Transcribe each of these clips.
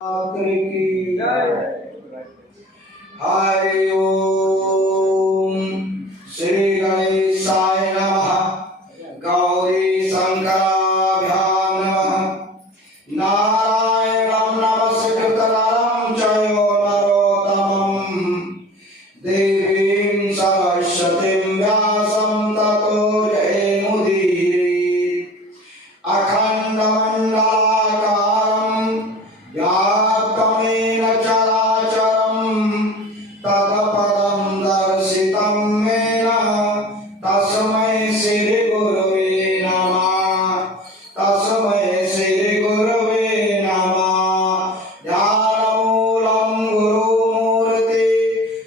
की जय। हरि ओम। श्री गणेशाय नमः। गौरी शंकराभ्यां नमः। नारायणं नमस्कृतं चयो नरोत्तमं देवीं सरस्वतीं व्यासं ततो जयमुदीरये। अखण्डमण्डलाकारं व्याप्तमेन चराचरं तत्पदं दर्शितं येन तस्मै श्रीगुरवे नमः। तस्मै श्रीगुरवे नमः। ध्यानमूलं गुरुमूर्ति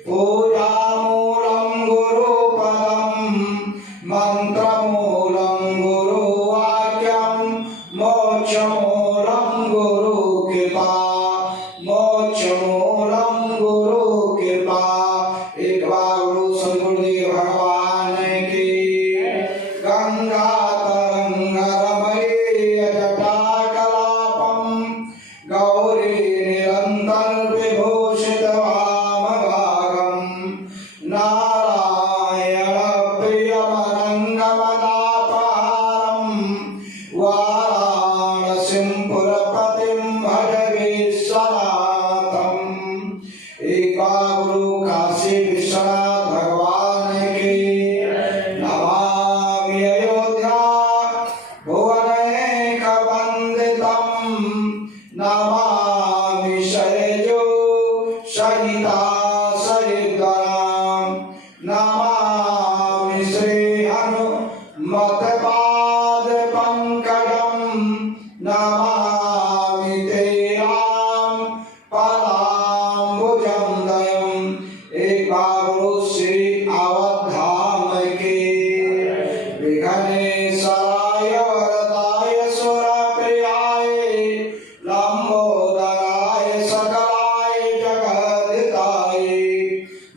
पूजामूलं गुरुपदं मन्त्रमूलं गुरुवाक्यं मोक्षमूलं गुरुकृपा। मोक्षमूलं गुरुकृपा। एक बार गुरु सद्गुरुदेव भगवान की। गंगा तरंग रमणीय जटाकलापं गौरी निरंतर विभूषित वामभागं नारायण प्रियमनंगमदापहारं वाराणसीं पुरपतिं भज विश्वनाथं। एक गुरु काशी विश्वनाथ भगवान की। नमामि अयोध्या भुवनैक वंदितं नमामि शैलजो सहिता सहितरां नमामि श्री हनुमत पाद पंकजं नमामि ते राम पदाम्बुजं दयम्। एक गुरु श्री अवधाम के। विघ्नेश्वराय वरदाय सुरप्रियाय लंबोदराय सकलाय जगद्धिताय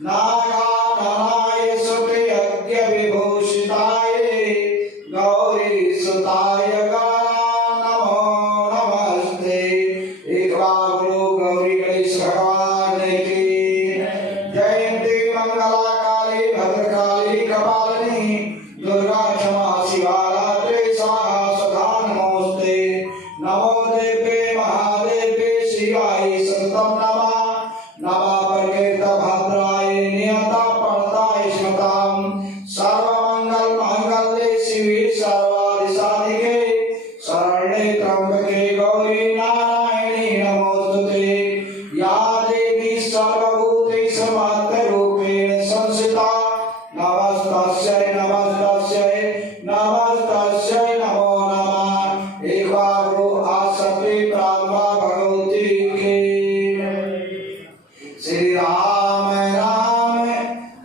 नागाननाय स्तुत्यज्ञ विभूषिताय गौरीसुताय नमो नमस्ते। एक गुरु गौरी गणेश भगवान की। जयंती मंगला काली भद्रकाली कपालिनी दुर्गा क्षमा शिवा रात्रि स्वाहा सदा नमोस्ते। नमो देवे महादेवे शिवाय सततं नमः। नमः प्रकृत भद्राय नियता पर्दाय स्मतां सर्वमंगल मांगल्ये शिवे सर्वादिसाधिके शरण्ये त्र्यंबके गौरी नारायणी नमोस्तुते। या देवी सर्वभूतेषु मातरूपेण संस्थिता नमस्तस्यै नमस्तस्यै नमस्तस्यै नमो नमः। एक गुरु आसती ब्रह्मा भगवती की। श्री राम राम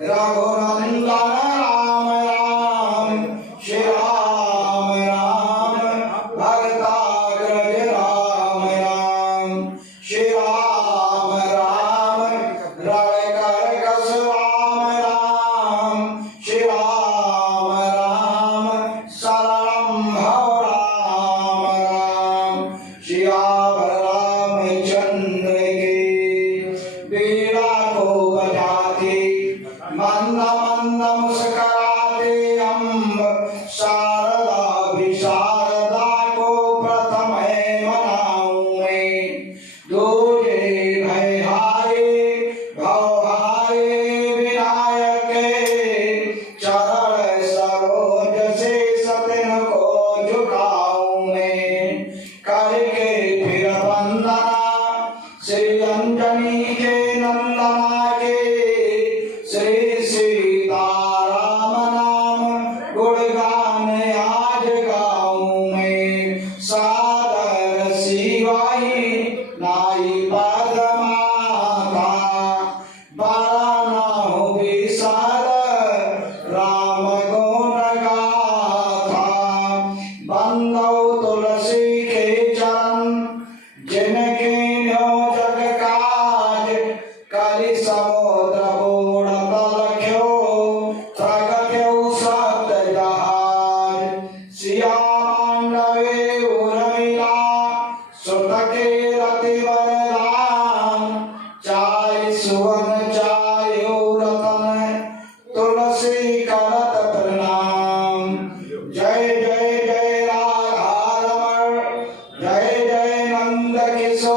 रघुनंदन राम राम श्री राम राम भरताग्रज राम राम श्री राम राम रणकरकस राम राम श्री राम राम शरणं भव राम राम। श्री रामचंद्र की। बीड़ा को बजाते मंद मंद मुस्कुराते अम्ब शारदा भी शारदा को प्रथम मनाऊं मैं। दूजे भयहारे भवहारे विनायक चरण सरोज से सतन को झुकाऊं मैं। करके फिर वंदना श्री अंजनी के नंदना के। श्री सीताराम नाम गुणगान आज गाऊं मैं। सादर शिवाई नाई पदमाता बारानाहु विसार राम गुण गाथा। बंदौ तुलसी के चरण जिनके न्यो जग काज कलि समुद्र बूढ़ तलख्यो प्रगट्यो सप्त जहाज। सिया मांडवे उर्मिला सुत के रति वर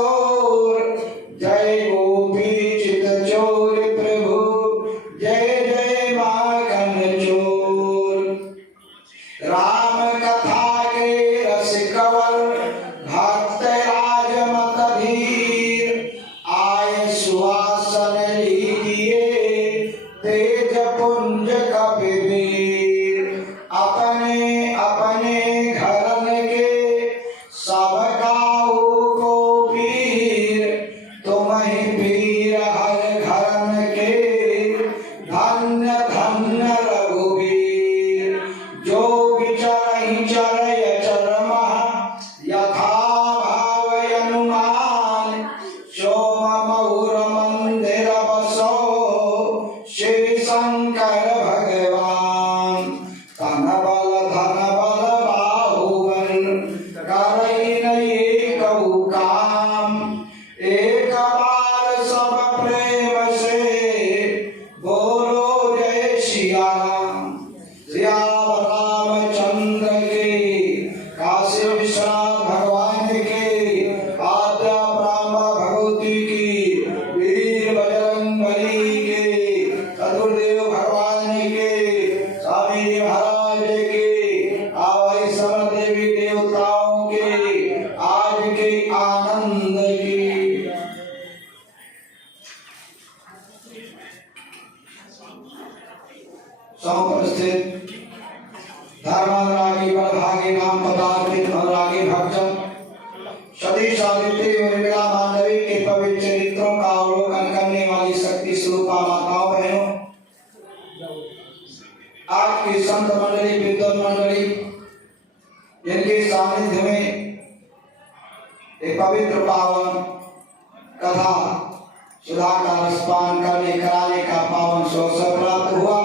किशोर, जय गोपी चित चोर प्रभु, जय जय माखन चोर। राम कथा के रस कंवर, भक्त राज मत धीर, आए सुहासन लीजिए तेज पुंज कपिवीर। अपने अपने घरन के सब काऊ को पीर, तुम ही पीर हर घरन के, धन्य धन्य रघुवीर। जो विचरहि चरय चरमः, यथा भाव अनुमान, सोम मऊर मंदिर बसो, श्री शंकर भगवान। धन बल बाहुबल, करई नहीं कहु काम, एक बार सब प्रेम से, बोलो जय सिया राम। सियावर रामचंद्र के, काशी विश्वनाथ भगवान के, आद्या ब्रह्म भगवती की, वीर बजरंगबली के, सदगुरुदेव भगवान के, स्वामी जी महाराज के, आवाई समर देवी देवताओं के, आज के आनंद की। समुपस्थित धर्मानुरागी बलभागी नाम पदार्थित अनुरागी भक्तजन, सती सावित्री उर्मिला मांडवी के पवित्र चरित्रों का अवलोकन करने वाली शक्ति स्वरूपा माताओं बहनों, आज की संत मंडली विद्वान मंडली, जिनके सानिध्य में एक पवित्र पावन कथा सुधा का रसपान करने कराने का पावन अवसर प्राप्त हुआ,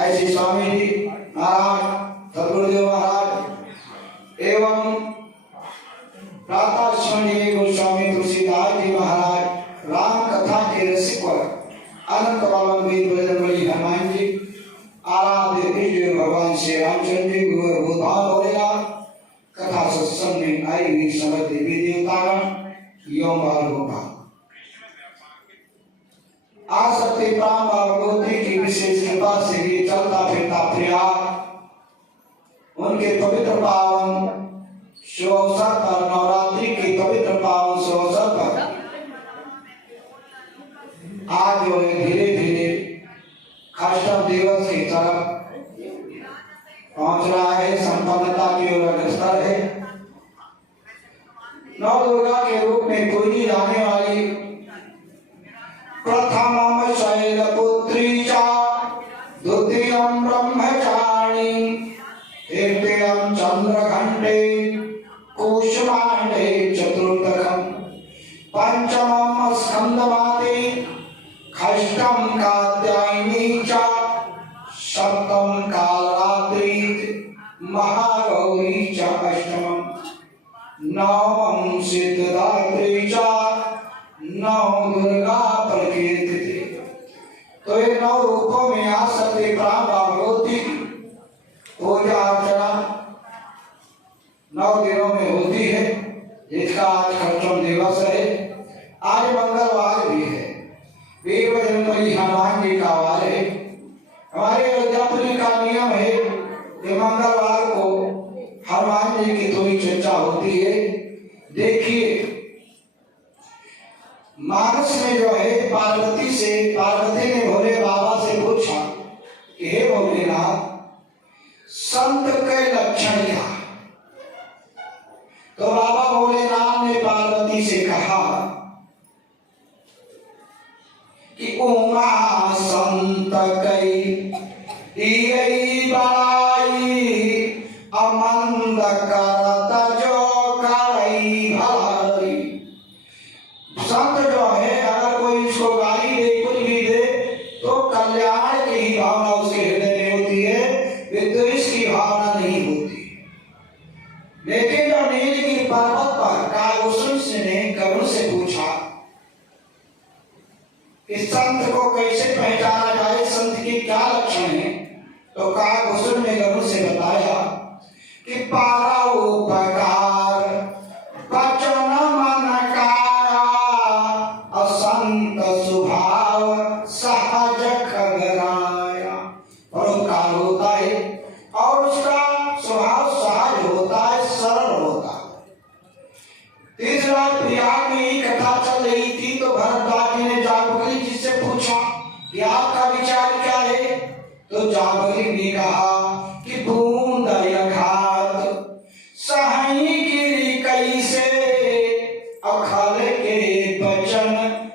ऐसी स्वामी जी महाराज, सदगुरुदेव महाराज एवं प्रातः स्मरणीय गोस्वामी तुलसीदास जी महाराज, राम कथा के रसिक अनंत पावन वीर बजरंगबली हनुमान जी, आराध्य विजय भगवान श्री रामचंद्र जी, गुरु भगवान भोलेनाथ, कथा सत्संग में आई हुई समस्त देवी देवतागण एवं बालकों का आसक्ति प्राण भगवती की विशेष कृपा से ये चलता फिरता प्रयाग उनके पवित्र पावन शुभ अवसर पर, नवरात्रि के पवित्र पावन शुभ अवसर पर आज जो है धीरे धीरे अष्टम दिवस की तरफ पहुंच रहा है, संपन्नता की ओर अग्रसर है। नौ दुर्गा के रूप में पूजी जाने वाली प्रथमम शैलपुत्री च, द्वितीयम ब्रह्मचारिणी, तृतीयम चंद्रघंटे कुसुमांडे चतुर्थकम, पंचमम स्कंदमाते, षष्ठम कात्यायनी च, सप्तम कालरात्रि महागौरी च, अष्टमम नवम सिद्धदात्री च, नौ दुर्गा प्रकीर्ति। तो ये नौ रूपों में आ सकते प्राण भगवती पूजा अर्चना 9 दिनों में होती है, जिसका आज अष्टम दिवस है। आज मंगलवार भी है, वीर बजरंगबली हनुमान जी का वार है। हमारे अध्यापन का नियम है कि मंगलवार को हनुमान जी की थोड़ी चर्चा होती है। देखिए मानस में जो है पार्वती ने भोले बाबा से पूछा कि हे भोलेनाथ, संत के लक्षण क्या? तो बाबा भोलेनाथ ने पार्वती से कहा कि उमा संत कई बड़ाई, अमंद करत जो करई भलाई। संत जो है अगर कोई इसको गाली दे, कुछ भी दे, तो कल्याण की ही भावना उसके हृदय में होती है, विद्वेष की भावना नहीं होती। लेकिन जब नीलगिरी पर्वत पर कागभूषण ने गरुड़ से पूछा कि संत को कैसे पहचाना जाए, संत की क्या लक्षण है, तो कागभूषण ने गरुड़ से बताया कि पारा उपकार, वचन मन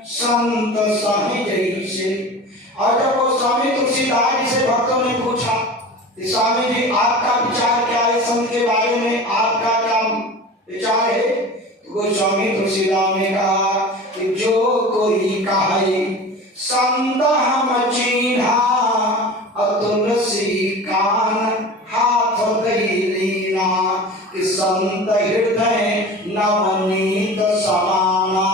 संत साही जई से। और जब वो स्वामी तुलसीदास जी से भक्तों ने पूछा कि स्वामी जी आपका विचार क्या है, संत के बारे में आपका क्या विचार है, तो गोस्वामी तुलसीदास ने कहा कि जो कोई कहे संत हम चीन्हा तुलसी कान हाथ दई लीना, कि संत हृदय नवनीत समाना,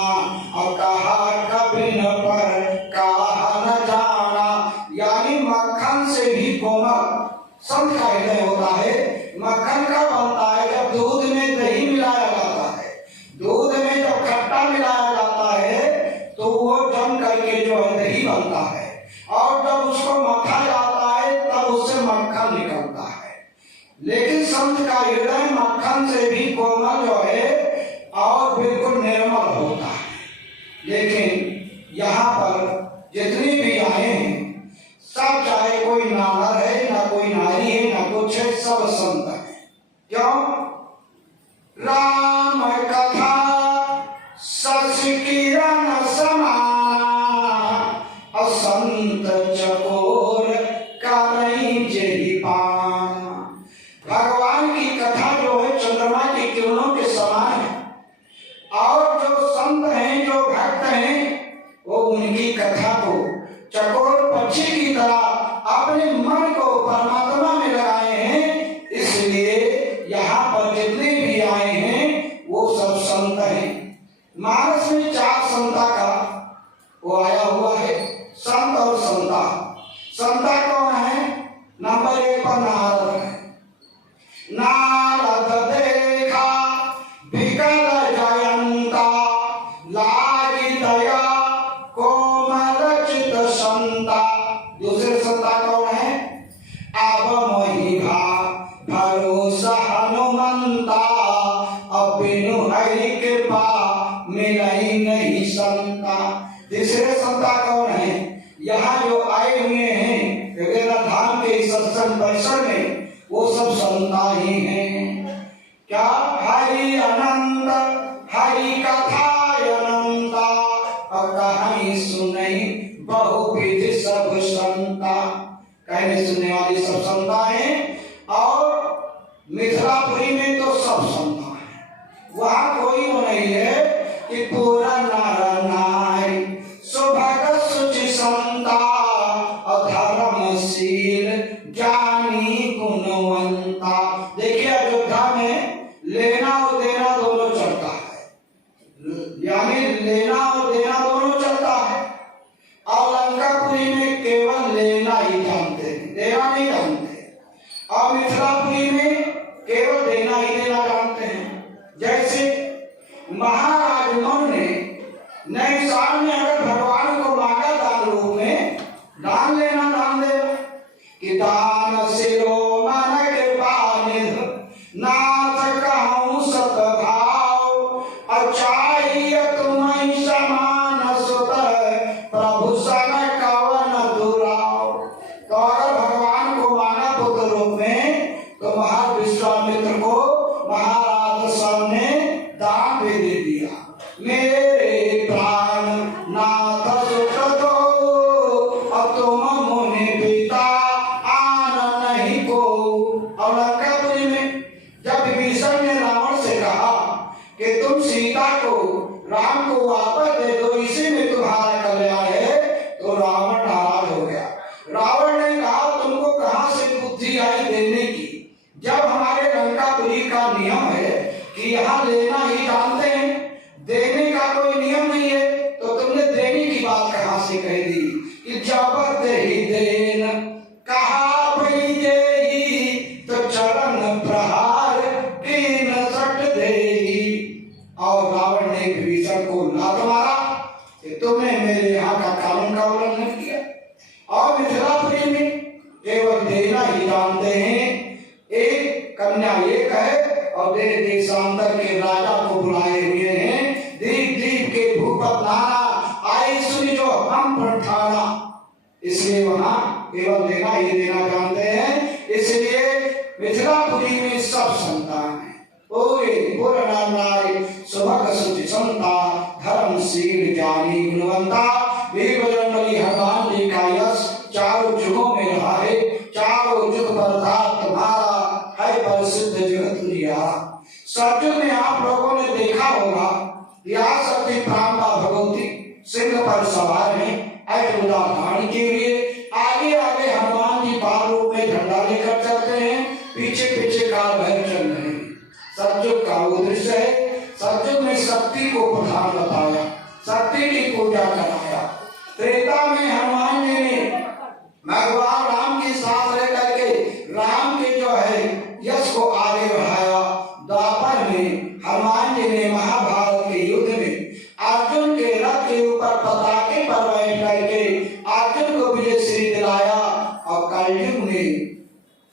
और कहा कभी न पर कहा न जाना। यानी मक्खन से भी कोमल संत का हृदय होता है। मक्खन का बनता है जब दूध में दही मिलाया जाता है, दूध में जब खट्टा मिलाया जाता है तो वो जम करके जो है दही बनता है, और जब उसको मथा जाता है तब उससे मक्खन निकलता है। लेकिन संत का हृदय मक्खन से भी कोमल जो है और बिल्कुल निर्मल होता है। लेकिन यहाँ पर जितने भी आए हैं सब, चाहे कोई नानर है ना कोई नारी है ना कुछ है, सब संत है। क्यों? राम कथा सच किरण समाना, और संत चकोर करई जेहि पान। भगवान की कथा जो है चंद्रमा की किरणों के समान है, और जो संत हैं जो भक्त हैं वो उनकी कथा को चकोर पक्षी की तरह अपने मन को परमात्मा में लगाए हैं। इसलिए यहाँ पर जितने भी आए हैं वो सब संत हैं। मानस में 4 संता का वो आया हुआ है, संत और संता। संता कौन है? नंबर 1 पर नारद है। नारद देखा विकल जयंता, लागी दया कोमल चित संता। दूसरे संता कौन है? अब मोहि भरोसा हनुमंता, अब बिनु हरि कृपा मिलई नहीं संता। तीसरे संता कौन है? यहाँ जो आए हुए हैं वेला धाम के सत्संग परिसर में, वो सब संता ही हैं। क्या? हरि अनंत हरि कथा अनंता, और कहानी सुनई बहुविध सब संता। कहने सुनने वाली सब संता हैं, और मिथिलापुरी में तो सब संता हैं। वहाँ कोई वो नहीं है कि पूरा नारा नारी सुभग सुचि संता, और धर्मशील ज्ञानी गुणवंता। देखिए अयोध्या में लेना और देना दोनों चलता है, यानी लेना और देना दोनों चलता है। और लंकापुरी में केवल लेना ही जानते हैं, देना नहीं जानते। और मिथिलापुरी में केवल देना ही देना जानते हैं। जैसे महाराज मनु ने नैमिषारण्य में अगर भगवान को मांगा दान रूप में, दान लेना दान देना, कि दान सिरो मन कृपा निध, नाथ कहूँ सत भाव, अचाहिय तुम्हें समान सुत, प्रभु सन कवन दुराव। तो अगर भगवान को मांगा पुत्र रूप में, तो महाराज विश्वामित्र को महाराज सब ने दान भी दे दिया। मेरे प्राण नाथ सुख दो, और तुम मुनि पिता आन नहीं को। और लंकापुरी में जब विभीषण ने रावण से कहा कि तुम सीता को राम को वापस दे दो, इसी में तुम्हारा कल्याण है, तो रावण नाराज हो गया। रावण ने कहा तुमको कहां से बुद्धि आई देने की, जब हमारे लंकापुरी का नियम है कि यहाँ लेना ही जानते हैं, देने का कोई नियम नहीं है, तो तुमने देने की बात कहां से कह दी कि जब दे देन कहा भई देही, तो चरण प्रहार कीन सट देही। और रावण ने विभीषण को लात मारा कि तुमने मेरे यहाँ का कानून का उल्लंघन किया। और मिथिलापुरी में केवल देना ही जानते हैं। एक कन्या एक है, और देश देशांतर के राजा को बुलाए हुए हैं, दीप दीप के भूपत नाना आए सुनी जो हम पठाना। इसलिए वहाँ केवल देना ही देना जानते हैं। इसलिए मिथिलापुरी में सब संतान है, पूरे पूर्ण नारी सुभग सुचि संता, धर्म शील जानी गुणवंता। वीर बजरंगबली हनुमान जी का यश चारों जुगों में रहा है, चारों जुग प्रताप तुम्हारा है प्रसिद्ध जगत दुनिया। सतयुग में आप लोगों ने देखा होगा यहाँ सती प्रांबा भगवती सिंह पर सवार है अयोध्या धारण के लिए। आगे आगे हनुमान जी बाल रूप में झंडा लेकर चलते हैं, पीछे पीछे काल भैरव चल रहे हैं। सतयुग का वो दृश्य है। सतयुग में शक्ति को प्रधान बताया, शक्ति की पूजा कराया। त्रेता में हनुमान जी ने भगवान राम के साथ रह करके राम के जो है यश को आगे बढ़ाया। द्वापर में हनुमान जी ने महाभारत के युद्ध में अर्जुन के रथ के ऊपर पताके पर बैठ करके अर्जुन को विजयश्री दिलाया। और कलयुग में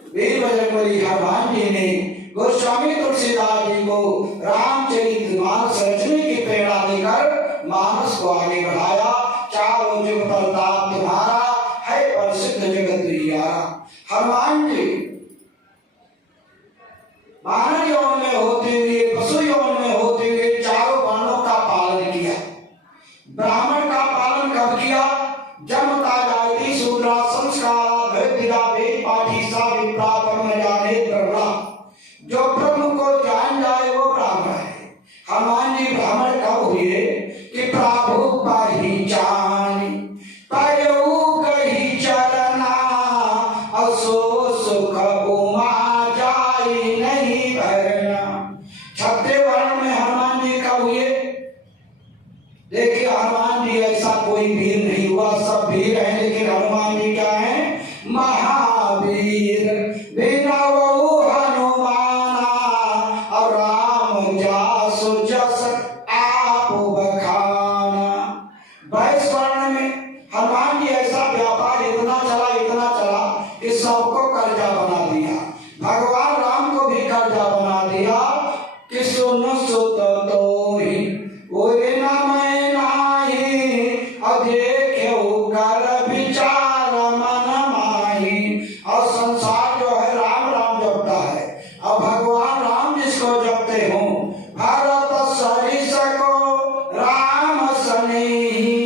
वीर बजरंगबली हनुमान जी ने गोस्वामी तुलसीदास जी को रामचरितमानस रचने की प्रेरणा देकर मानस को आगे बढ़ाया। चारों जुग प्रताप तुम्हारा है प्रसिद्ध जगत दुनिया। हनुमान जी मानव यौन में होते हुए, पशु यौन में होते हुए चारों वर्णों का पालन किया। ब्राह्मण का पालन कब किया? जन्मता जाति शूद्रा संस्कार वेदा वेद पाठी सा विप्रा कर्म जाने प्रभा। जो ब्रह्म को जान जाए वो ब्राह्मण है। हनुमान जी ब्राह्मण कब हुए कि प्रभु पहचान पयऊ कही चरना असो सुख उमा जाई नहीं भरना। छठे वर्ण में हनुमान जी कब हुए? देखिए हनुमान जी ऐसा कोई वीर नहीं हुआ, सब वीर हैं, लेकिन हनुमान जी क्या है? महावीर। बिनवऊ हनुमाना और राम जासु जस आप बखाना। 22 वर्ण में हनुमान जी ऐसा व्यापार इतना चला कि सबको कर्जा बना दिया। भगवान राम को भी कर्जा बना दिया कि सुन सुत तो ही ओरे ना मैं नाही अदेख्यो कर विचार मन माही। और संसार जो है राम राम जपता है, और भगवान राम जिसको जपते हो भरत सरिस को राम सनेही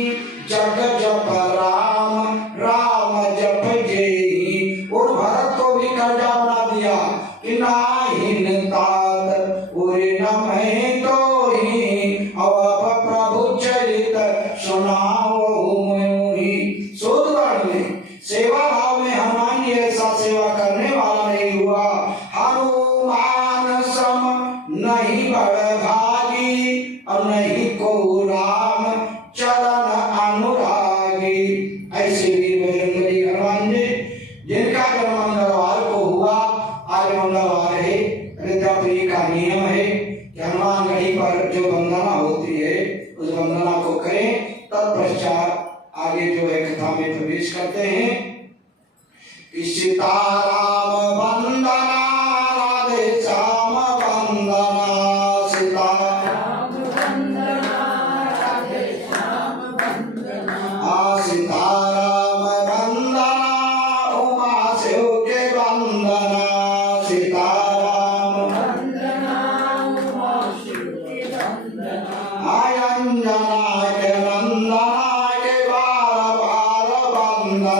जग जप राम राम जप जेही। और भरत को भी कर्जा बना दिया कि नाही तात उरे न मैं तो ही अब प्रभु चरित सुनाओ ही। सूद वर्ण में सेवा भाव में हनुमान जी ऐसा सेवा करने वाला नहीं हुआ। हनुमान सम नहीं बड़ भागी और नहीं को राम चरण अनुरागी। ऐसे वीर बजरंगबली हनुमान जी जिनका जन्म मंगलवार को हुआ, आज मंगलवार है, रिद्धापुरी का नियम है कि हनुमान गढ़ी पर जो वंदना होती है उस वंदना को करें। तत्पश्चात आगे जो है कथा में प्रवेश करते हैं। सीताराम वंदना राधे श्याम वंदना। सीताराम वंदना राधे श्याम वंदना। सीताराम वंदना उमा शिव के वंदना। सीताराम वंदना उमा शिव के वंदना। अंजना के वंदना के बार बार वंदना।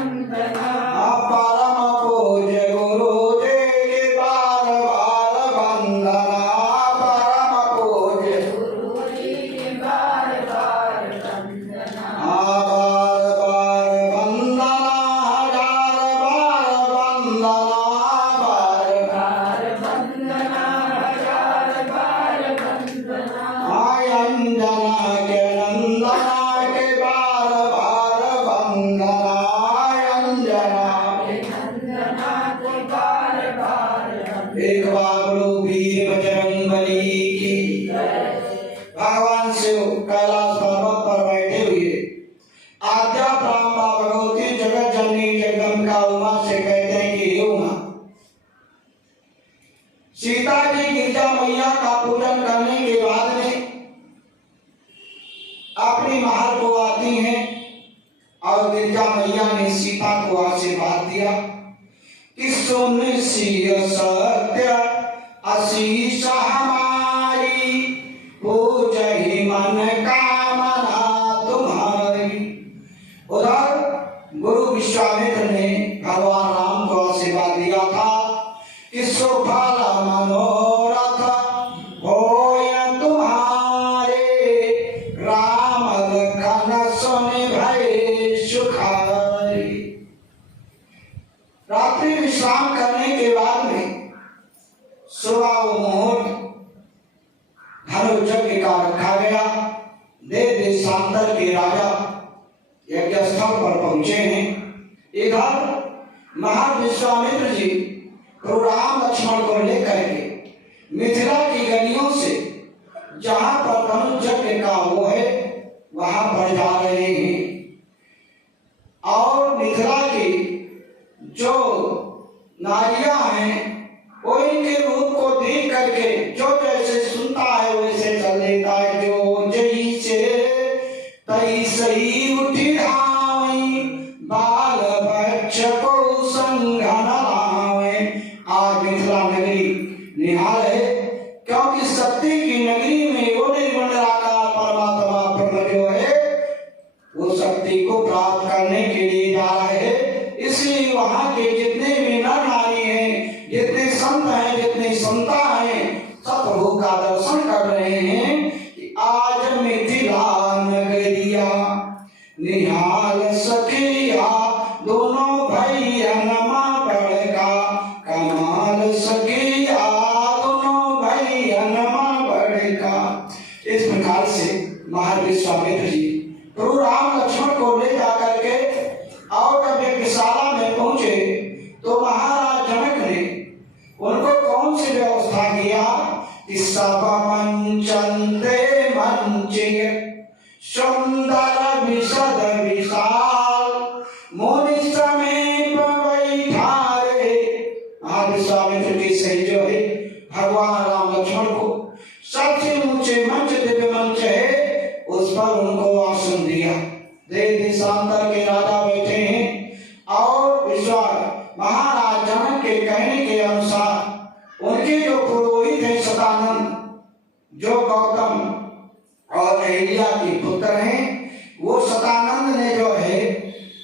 परम पूज्य गुरु जी की बार बार वंदना। परम पूज्य गुरु जी की बार बार वंदना। बार बार वंदना, हजार बार वंदना। बार बार वंदना, हजार बार वंदना। अंजना के नंदना के बार बार वंदना। एक बाबलो वीर बजरंगबली की। भगवान शिव कैलाश पर्वत पर बैठे हुए आद्या प्रांबा भगवती जगत जननी जगदम्बिका उमा से कहते हैं कि हे उमा, सीता जी गिरजा मैया का पूजन करने के बाद में अपनी महल को आती हैं और गिरजा मैया ने सीता को आशीर्वाद दिया कि सुन सिय सत्य आशीष हमारी, पूजहि मन कामना तुम्हारी। उधर गुरु विश्वामित्र ने भगवान राम को आशीर्वाद दिया था कि सुफल मनोरथ होय तुम्हारे, राम लखन सुनि भय सुखारी। रात्रि विश्राम करने के बाद में सुबह मुहूर्त धनु यज्ञ का रखा गया। देशांतर के राजा यज्ञ स्थल पर पहुंचे हैं। इधर महाराज विश्वामित्र जी प्रभु राम लक्ष्मण को लेकर के मिथिला की गलियों से जहां पर धनु यज्ञ का वो है वहां पर जा रहे हैं और मिथिला की जो नारियां हैं वो इनके रूप को देख करके जो जैसे सुनता है वैसे चल देता है। जो जैसे तैसे ही उठी धावई, बाल बच्च को संग न लावे। आज मिथिला नगरी निहाल है क्योंकि सत्य की नगरी में वो निर्मंडलाकार परमात्मा प्रभु जो है वो शक्ति को प्राप्त करने के लिए जा रहे हैं। इसलिए वहां के जितने भी नर नारी हैं, जितने संत हैं, जितने संता हैं, सब प्रभु का दर्शन कर रहे हैं कि आज मिथिला नगरिया निहाल सखिया, दोनों भैया नमा बड़का कमाल सखिया, दोनों भैया नमा बड़का। इस प्रकार से महाराज विश्वामित्र जी प्रभु राम लक्ष्मण को ले जाकर के और जब यज्ञशाला में पहुंचे तो महाराज जनक ने उनको कौन सी व्यवस्था किया कि सब मंचंते मंचिय सुंदर विशद विशाल, मुनि समीप बैठारे। महाराज विश्वामित्र जी से जो है भगवान राम लक्ष्मण को सबसे ऊंचे मंच दिव्य मंच है उस पर उनको आसन दिया। देशांतर के राजा बैठे हैं और महाराज जनक के कहने के अनुसार उनके जो पुरोहित हैं सतानंद, जो गौतम और अहिल्या के पुत्र हैं, वो सतानंद ने जो है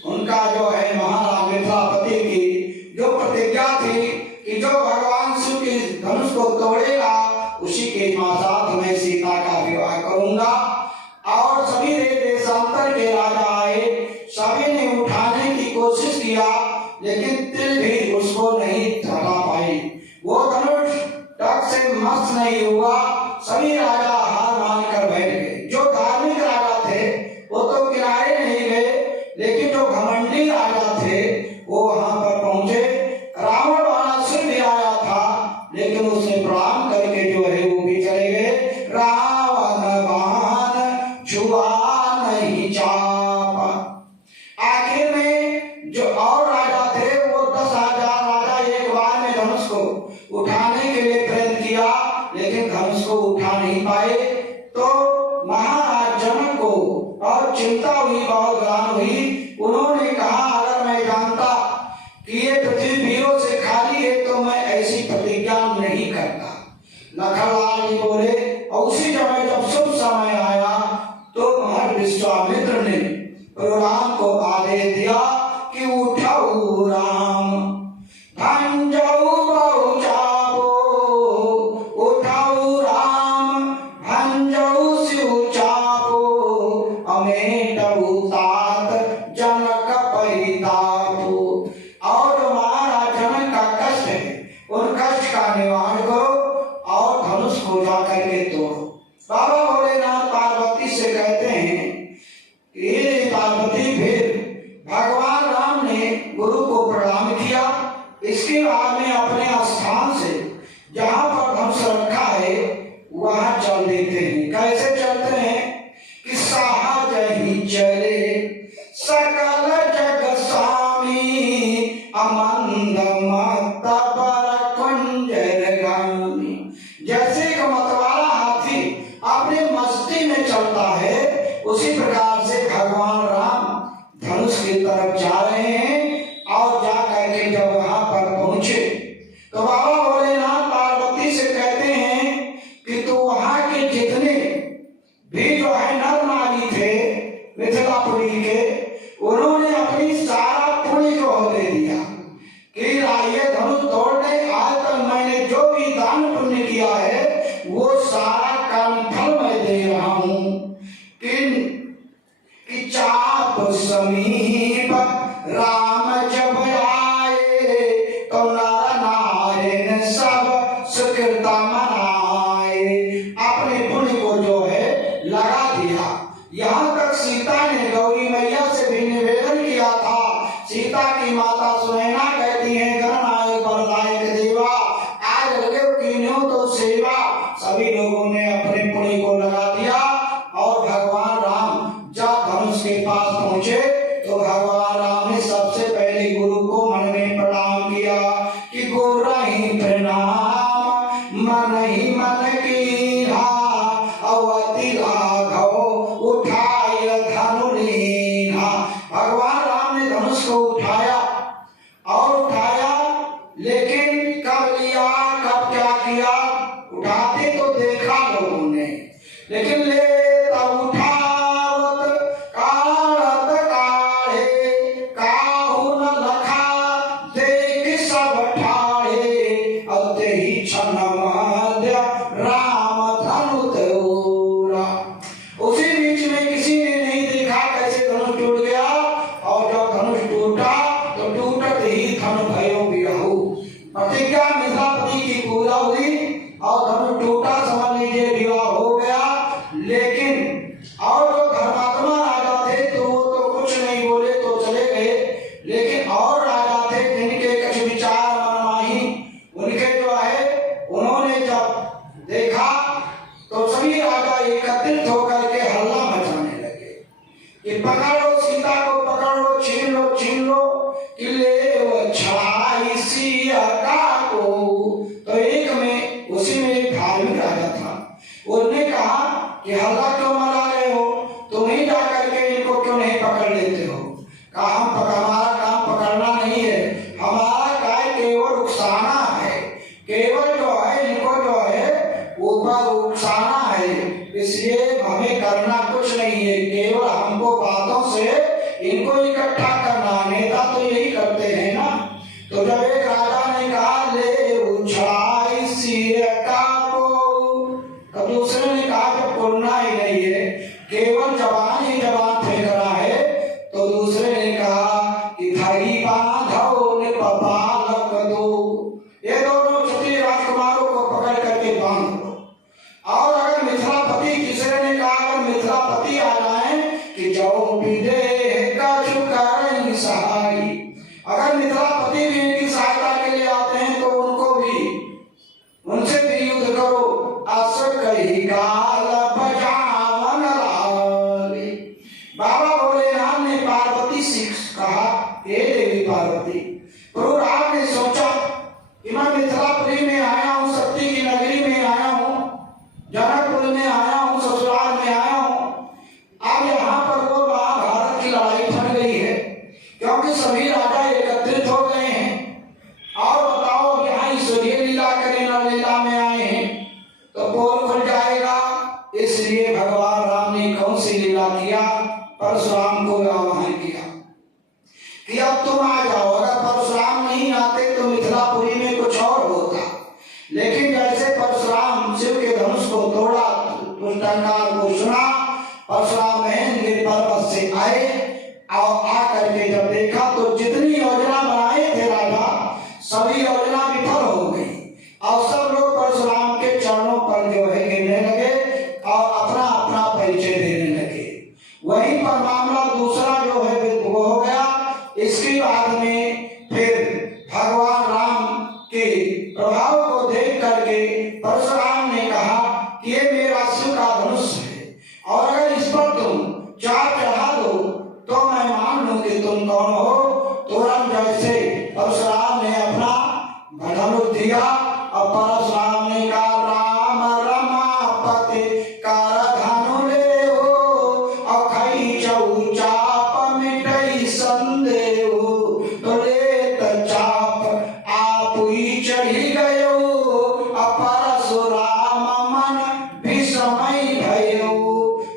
उनका जो है महाराज मिथिलापति की जो प्रतिज्ञा थी कि जो भगवान शिव के धनुष को तोड़ेगा उसी के साथ मैं सीता का विवाह करूंगा। और सभी देशांतर के राजा आए, सभी ने उठाने की कोशिश किया लेकिन तिल भी उसको नहीं हटा पाई। वो धनुष टक से मस्त नहीं हुआ। सभी राजा हार मान कर बैठ गए। जो धार्मिक राजा थे वो तो किनारे नहीं गए, लेकिन जो घमंडी राजा थे वो वहां पर पहुंचे। रावण वाला सिर भी आया था लेकिन उसने प्रणाम करके जो है वो भी चले गए। रावण बाण छुआ नहीं चापा। आखिर में जो और राजा थे वो 10,000 राजा एक बार में धनुष को उठाने के लिए प्रयत्न किया लेकिन धनुष को उठा नहीं पाए। तो महाराज जनक को और चिंता हुई, बहुत ग्लानि हुई। उन्होंने कहा अगर मैं जानता कि ये पृथ्वी वीरों से खाली है तो मैं ऐसी प्रतिज्ञा नहीं करता। नखललाल जी बोले और उसी समय जब शुभ समय आया तो महाराज विश्वामित्र ने प्रभु राम को आदेश दिया कि गुरु को प्रणाम किया। इसके बाद में अपने स्थान से जहां पर धनुष रखा है वहां चल देते हैं। कैसे चलते हैं कि सहज ही चले सकल जग स्वामी अमंद मत पर कुंजरगामी। जैसे एक मतवाला हाथी अपने मस्ती में चलता है, उसी प्रकार से भगवान राम धनुष की तरफ जा रहे हैं। और जा करके जब वहां पर पहुंचे तो बाबा भोलेनाथ पार्वती से कहते हैं कि तू वहां के जितने भी जो है नर नारी थे मिथिलापुरी के, उन्होंने अपनी सारा पुण्य जो दे दिया कि ये धनुष तोड़ने आज तक मैंने जो भी दान पुण्य किया है वो सारा कर्मफल मैं दे रहा हूं। कि चाप समीप राम जब आए तो नर नारायण सब सुकृता मनाए। अपने पुण्य को जो है लगा दिया। यहाँ तक सीता ने गौरी मैया से भी निवेदन किया था। सीता की माता सुनैना कहती है गणनायक वरदायक देवा आज लगे कीन्यो तो सेवा। सभी लोगों ने अपने पुण्य को लगा दिया और भगवान राम जब धनुष के पास पहुंचे तो भगवान राम ने सबसे पहले गुरु को मन में प्रणाम किया कि गुरु ही प्रणाम मन ही मन कीन्हा अवति राघव उठाय धनु लीन्हा। भगवान राम ने धनुष को उठाया और उठाया, लेकिन कब लिया कब क्या किया उठाते तो देखा लोगों ने, लेकिन ले तब उठावत काढ़त काढ़े काहू न लखा देख सब ठाढ़े अते ही क्षण मध्य राम धनु तोड़ा। उसी बीच में किसी ने नहीं देखा कैसे धनुष टूट गया, और जब धनुष टूटा तो टूटत ही धनु भयो बिरहु। प्रतिज्ञा मिथिलापति की पूरा हुई और धनुष टूटा, समझ लीजिए विवाह हो गया। लेकिन और जो धर्मात्मा राजा थे तो वो तो कुछ नहीं बोले तो चले गए, लेकिन और राजा थे जिनके कुछ विचार मनमाही उनके जो है उन्होंने जब देखा तो सभी राजा एकत्रित होकर के हल्ला मचाने लगे कि पकड़ो सीता को, पकड़ो, छीन लो कि ले वो छाई सिया को। तो एक में उसी में एक धार्मिक राजा था, उसने कहा कि हल्ला क्यों मचा रहे हो, तुम ही जाकर के इनको क्यों नहीं पकड़ लेते हो। कहा हमारा काम पकड़ना नहीं है, हमारा काय केवल उकसाना है, केवल जो है इनको जो है ऊपर उकसाना है, इसलिए हमें करना कुछ नहीं है, केवल हमको बातों से इनको इकट्ठा करना। नेता तो यही करते हैं ना। तो जब एक राजा ने कहा ले उछाई सिया को, तो दूसरे ने कहा कि बोलना ही नहीं है, केवल जवान ही जवान फेंक रहा है। तो दूसरे ने कहा कि धरी बांधो निपालक दो, ये दोनों क्षत्रिय राजकुमारों को पकड़ करके बांध दो। और अगर मिथिलापति, तीसरे ने कहा अगर मिथिलापति आ जाए कि जो विदेह का शुकर सहाई, अगर मिथिलापति भी इनकी सहायता के लिए आते हैं तो उनको भी, उनसे भी युद्ध करो। अस कही गाल बजावन लागे। बाबा भोलेनाथ ने पार्वती से कहा हे देवी पार्वती, प्रभु राम ने सोचा कि मैं मिथिलापुरी में आया हूँ, सत्य की नगरी में आया हूँ, जनकपुर में आया हूँ, ससुराल में आया हूँ। अब यहाँ पर वो महाभारत की लड़ाई छिड़ गई है क्योंकि सभी राजा एकत्रित हो गए हैं। और बताओ यहाँ ईश्वरीय लीला करें न लीला में आए हैं तो पोल खुल जाएगा। इसलिए भगवान राम ने कौन सी लीला किया, परशुराम को आह्वान किया कि अब तुम आ जाओ। अगर परशुराम नहीं आते तो मिथिलापुरी में कुछ और होता, लेकिन जैसे परशुराम शिव के धनुष को तोड़ा, पुष्टांगार को सुना, परशुराम महेंद्र पर्वत से आए और आकर के जब देखा तो जितनी योजना बनाए थे राजा, सभी योजना विफल हो गई और सब लोग परशुराम के चरणों पर जो है गिरने लगे और अपना अपना परिचय देने लगे। वहीं पर मामला दूसरा जो है वो हो गया। इसके बाद में दिया। और परशुराम ने कहा राम रमापति कर धनु ले हो, और खई चऊ चाप मिटई संदेह, तो लेत चाप आप ही चढ़ी गयो, परशुराम मन विस्मय भयो।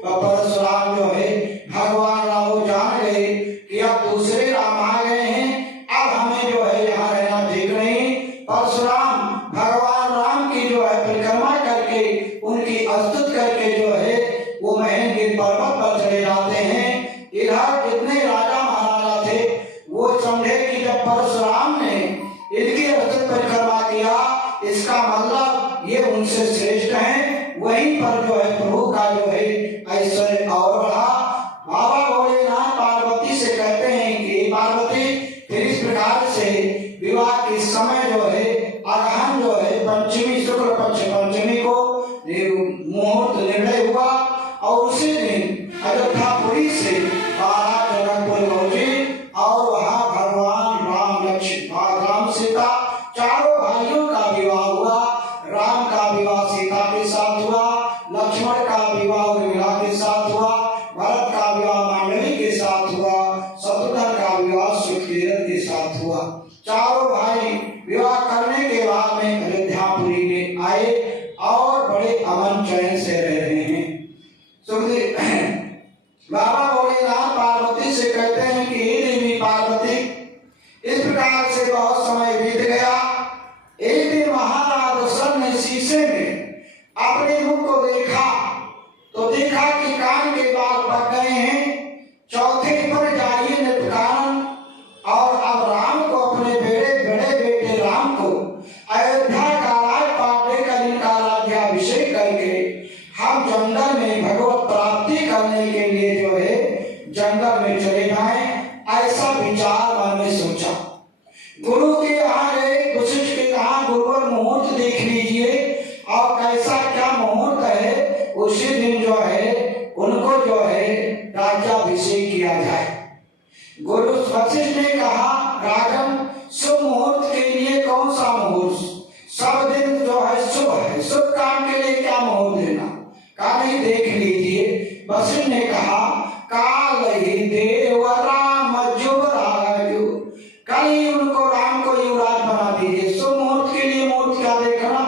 परशुराम जो है भगवान राम जान गए कि अब दूसरे राम आ गए हैं, अब हमें जो है यहाँ रहना ठीक नहीं। परशुराम भगवान राम की जो है परिक्रमा करके उनकी स्तुति करके जो है वो महल के पर्वत पर चले जाते हैं। इधर जितने राजा महाराजा थे वो समझे कि जब परशुराम ने इनकी स्तुति परिक्रमा किया इसका मतलब ये उनसे श्रेष्ठ हैं। वहीं पर जो है प्रभु का जो है ऐश्वर्य और बढ़ा। बाबा भोलेनाथ पार्वती से कहते हैं कि पार्वती फिर इस प्रकार से विवाह के समय जो है अगहन जो है पंचमी शुक्ल पक्ष पंचमी को मुहूर्त निर्णय हुआ, और उसी दिन अयोध्यापुरी से 12 जनकपुर पहुंची, और वहां भगवान राम लक्ष्मण राम सीता चारों भाइयों का विवाह हुआ। राम का विवाह सीता के साथ हुआ, लक्ष्मण का विवाह उर्मिला के साथ हुआ, भरत का विवाह मांडवी के साथ हुआ, शत्रुघ्न का विवाह सुग्रीव के साथ हुआ। चारों भाई विवाह करने के बाद में अयोध्यापुरी में आए और बड़े अमन चैन से रह रहे हैं। सुखदेव बाबा भोलेनाथ पार्वती से कहते हैं कि हे देवी पार्वती, इस प्रकार से बहुत समय बीत गया। एक दिन महाराज दशरथ ने शीशे में अपने मुख को देखा तो देखा कि कान के बाल पक गए हैं, चौथे पर जाइए निपटान, और अब राम को अपने बड़े बेटे राम को अयोध्या का राजपाट देकर इनका राज्याभिषेक करके हम जंगल में भगवत प्राप्ति करने के लिए जो है जंगल में चले जाएं, ऐसा विचार मन में सोचा। गुरु के यहाँ गए, वशिष्ठ के कहा गुरुवर मुहूर्त देख लीजिए और कैसा क्या मुहूर्त है, उसी दिन जो है उनको जो है राज्याभिषेक किया जाए। गुरु वशिष्ठ ने कहा राजन, शुभ मुहूर्त के लिए कौन सा मुहूर्त, सब दिन जो है शुभ है, शुभ काम के लिए क्या मुहूर्त देना, कहा नहीं देख लीजिए। वशिष्ठ ने कहा काल ही देव राम युवराजु, कल ही उनको राम को युवराज बना दीजिए, शुभ मुहूर्त के लिए मुहूर्त क्या देखना।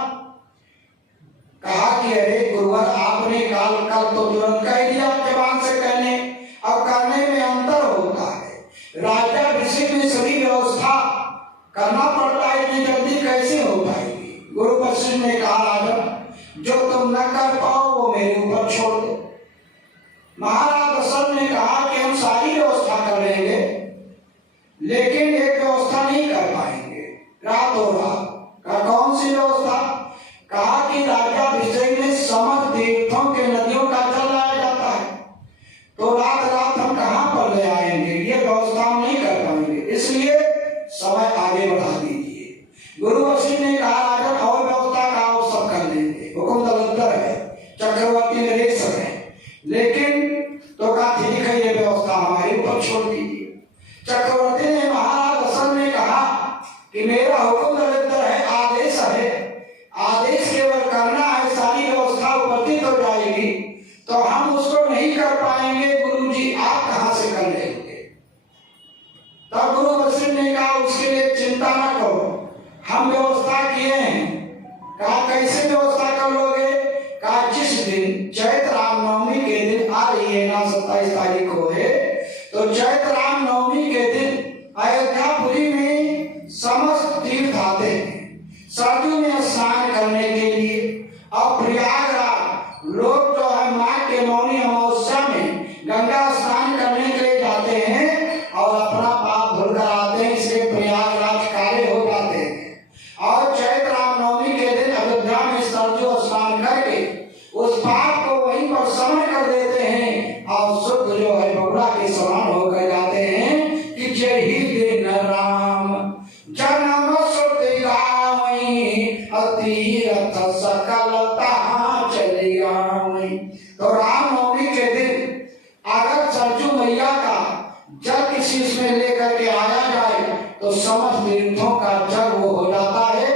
कहा कि अरे गुरुवर आपने काल कल तो तुरंत कह दिया जबान से कहने, अब करने में अंतर होता है। राज्याभिषेक में सभी व्यवस्था करना पड़ता है, इतनी जल्दी कैसे हो पाएगी। गुरु वशिष्ठ ने कहा राजन, जो तुम न कर पाओ वो मेरे ऊपर छोड़ दो। महाराज दशरथ ने कहा कि हम सारी व्यवस्था कर लेंगे, लेकिन एक व्यवस्था नहीं कर पाएंगे रातों रात। का कौन सी व्यवस्था, कहा कि राज्याभिषेक में समस्त तीर्थों के नदियों का जल लाया जाता है, तो रात रात हम कहां पर ले आएंगे, ये व्यवस्था हम नहीं कर पाएंगे, इसलिए समय आगे बढ़ा दीजिए। गुरु वशिष्ठ ने कहा राजन और व्यवस्था का आप सब कर लेंगे, हुकुम दलदर है, चक्रवर्ती नरेश है, लेकिन तो कहा ठीक है ये व्यवस्था हमारे ऊपर छोड़ दीजिए। चक्रवर्ती ने महाराज दशरथ ने कहा कि मेरा हुकुम दलदर है, आदेश है, आदेश केवल करना है, सारी व्यवस्था उपस्थित हो जाएगी, तो हम उसको नहीं कर पाएंगे गुरुजी, आप कहां से कर लेंगे। तब गुरु वशिष्ठ ने कहा उसके लिए चिंता न करो, हम व्यवस्था किए हैं। कहा कैसे व्यवस्था कर लोगे, कहा जिस दिन चैत्र रामनवमी के दिन आ रही है ना, 27 तारीख को है, तो चैत्र रामनवमी के दिन अयोध्यापुरी में समस्त तीर्थ आते हैं सरयू में स्नान करने के लिए, और प्रयागराज लोग जो है माघ के मौनी अमावस्या में गंगा स्नान करने के लिए जाते हैं और अपना पाप धुल कर आते हैं, इसलिए प्रयागराज काले हो जाते हैं। और चैत्र रामनवमी के दिन अयोध्या में सरयू स्नान करके उस पाप को वहीं पर समन कर देते हैं और शुद्ध जो है बगुड़ा के समान होकर जाते हैं कि जय ही दिन राम जन्म श्रुति गावई, तीरथ सकल तहां चली आवई। तो रामनवमी के दिन अगर सरजू मैया का जल किसी में लेकर के आया जाए तो समस्त तीर्थों का जल वो हो जाता है।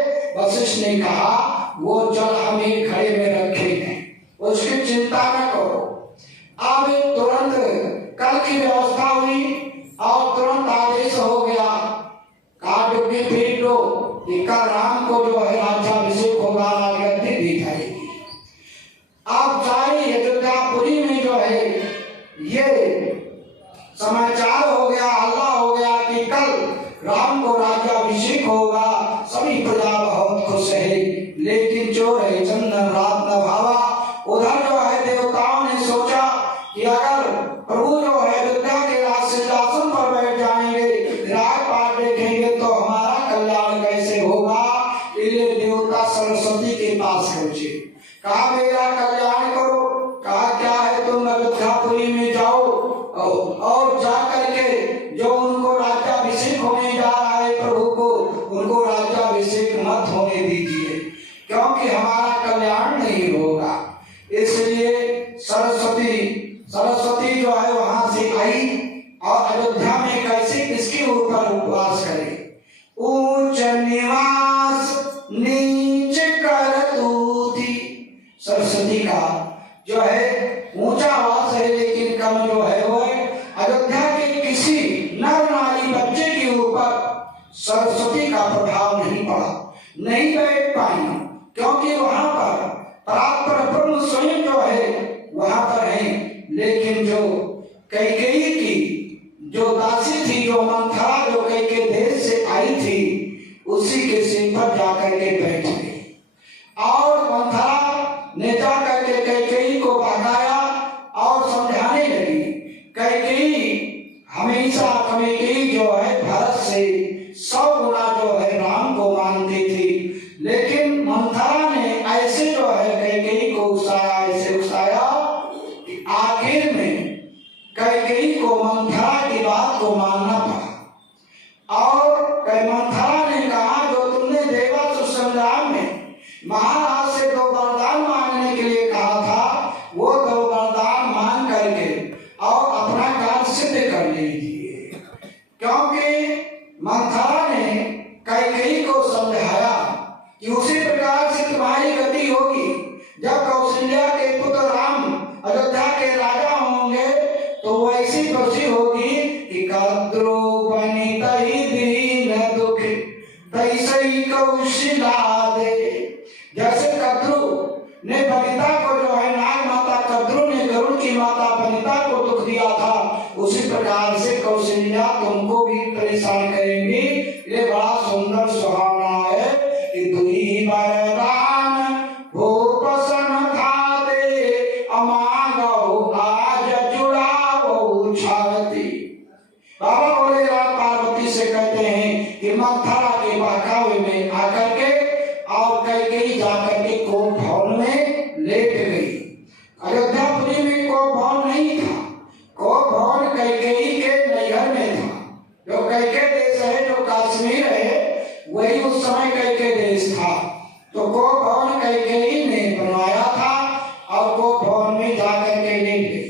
वशिष्ठ ने कहा वो जल हमें घड़े में रखे हैं, उसकी चिंता न करो। अब तुरंत कल की व्यवस्था हुई और तुरंत आदेश हो गया, काट के फेंक दो, कल राम को जो है राज्याभिषेक होगा, राजगद्दी दी जाएगी। अब सारी अयोध्यापुरी में जो है ये समाचार हो गया, हल्ला हो गया कि कल राम को राज्याभिषेक होगा। सभी प्रजा बहुत खुश है, लेकिन जो है चंदन रात न भावा। उधर जो है देवताओं ने सोचा कि अगर प्रभु जो है अयोध्या के राज सिंहासन पर बैठ जाएंगे, राजपाट देखेंगे तो हमारा कल्याण कैसे होगा। इसलिए देवता सरस्वती के पास पहुंचे, कहा मेरा कल्याण करो। कहा क्या है, तुम अयोध्यापुरी में जाओ और जा करके जो उनको राज्याभिषेक होने जा रहा है प्रभु को, उनको राज्याभिषेक मत होने दीजिए, क्योंकि हमारा कल्याण नहीं होगा। इसलिए सरस्वती जो है वहां से आई और अयोध्या में कैसे किसके ऊपर उपवास करे। ऊंच निवास नीच कर दूती, सरस्वती का जो है ऊंचा वास है, लेकिन कम जो है वो अयोध्या के किसी नर नारी बच्चे के ऊपर सरस्वती का प्रभाव नहीं पड़ा, नहीं बैठ पाई, क्योंकि वहां पर परात्पर ब्रह्म स्वयं जो है वहां पर है। लेकिन जो कैकेयी की जो दासी थी, जो मंथरा जो कैके देश से आई थी, उसी के सिर पर जाकर के बैठ गई और मंथरा ने जाकर के कैकेयी को भगाया और समझाने लगी। कैकेयी हमेशा कैकेयी जो है भरत से 100 गुना जो है राम को मानती थी, लेकिन मंथरा ने ऐसे जो है कैकेयी को उकसाया, ऐसे उकसाया कि आखिर में कैकेयी को मंथरा की बात को मानना पड़ा। और मंथरा ने कहा जो तुमने देवासुर संग्राम में महाराज से 2 वरदान मांगने के लिए कहा था, वो 2 वरदान मांग करके और अपना कार्य सिद्ध कर लीजिए। क्योंकि मंथरा ने कैकेयी को समझाया कि उसी प्रकार से तुम्हारी गति होगी, जब कौशल्या के पुत्र राम अयोध्या के राजा होंगे तो वैसी खुशी होगी कि कद्रो बनितहि दीन दुख तैसई कौशल्या दे। जैसे कद्रू ने बनिता को जो है नाग माता कद्रू ने गरुड़ की माता बनिता को दुख दिया था, उसी प्रकार से कौशल्या तुमको भी परेशान करेंगी। ये बड़ा सुंदर सुहावना है कि दुई वरदान भूप समधाते अमांगो आज जुड़ाओ छाती। बाबा भोलेनाथ पार्वती से कहते हैं कि मंथरा के बहकावे में आकर के और कैकेयी जाकर के कोप भवन में लेट गई। अयोध्यापुरी में कोप भवन नहीं था, कोप भवन कैकेयी के नैहर में था। जो कैके देश है, जो कश्मीर है, वही उस समय कैके देश था। तो कोप भवन कैकेयी ने बनवाया था और कोप भवन में जाकर के लेट गई।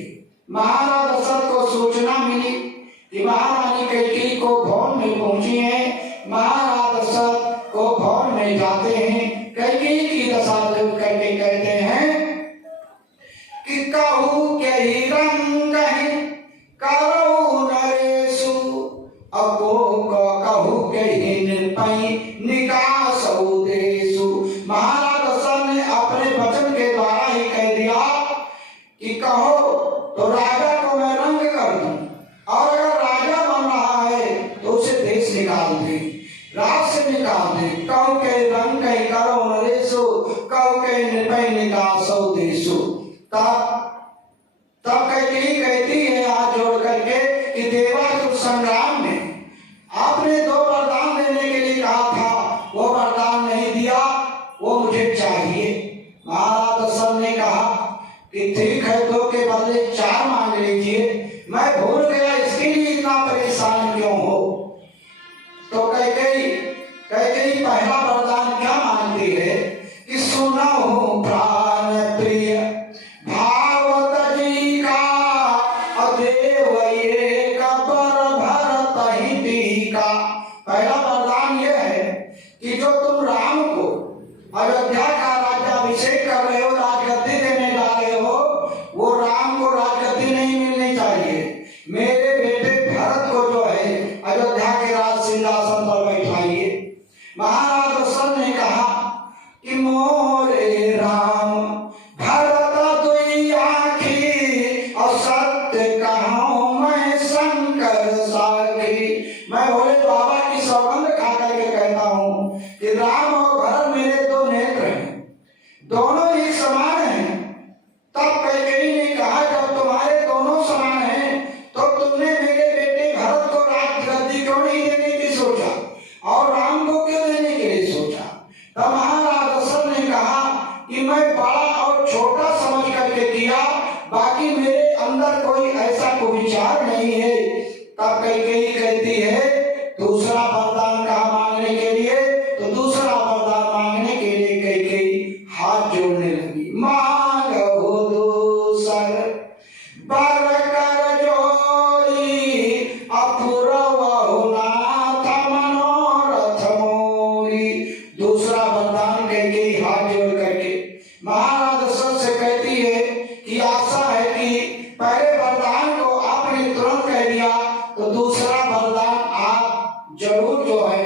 महाराज दशरथ को सूचना मिली कि महारानी कैकेयी को भवन में पहुंची है। महाराज दशरथ को भवन में जाते हैं, कैकेयी की दशा देख करके कहते हैं कि कहू के ही रंग करो नरेशु, अको कहू के ही निर्पय निकासौ देशु। महाराज दशरथ ने अपने वचन के द्वारा ही कह दिया कि कहो तो राजा को मैं रंग कर दूं, और अगर राजा बन रहा है तो उसे देश निकाल दे, राज से निकाल दे। कहो के रंग कहीं करो नरेशु, कहो के निर्भय निकासौ देशु। तब कैकेयी कहती है हाथ जोड़ करके कि देवासुर संग्राम में आपने 2 वरदान देने के लिए कहा था, वो वरदान नहीं दिया, वो मुझे चाहिए। महाराज दशरथ ने कहा कि ठीक है, 2 के बदले 4 मांग लीजिए, मैं भूल गया, इसके लिए इतना परेशान क्यों हो। तो कैकेयी पहला वरदान क्या मांगती है कि सुनो प्राण प्रिय भागवत जी का, अदेव एक बर भरत ही टीका। पहला वरदान यह है कि जो तुम राम को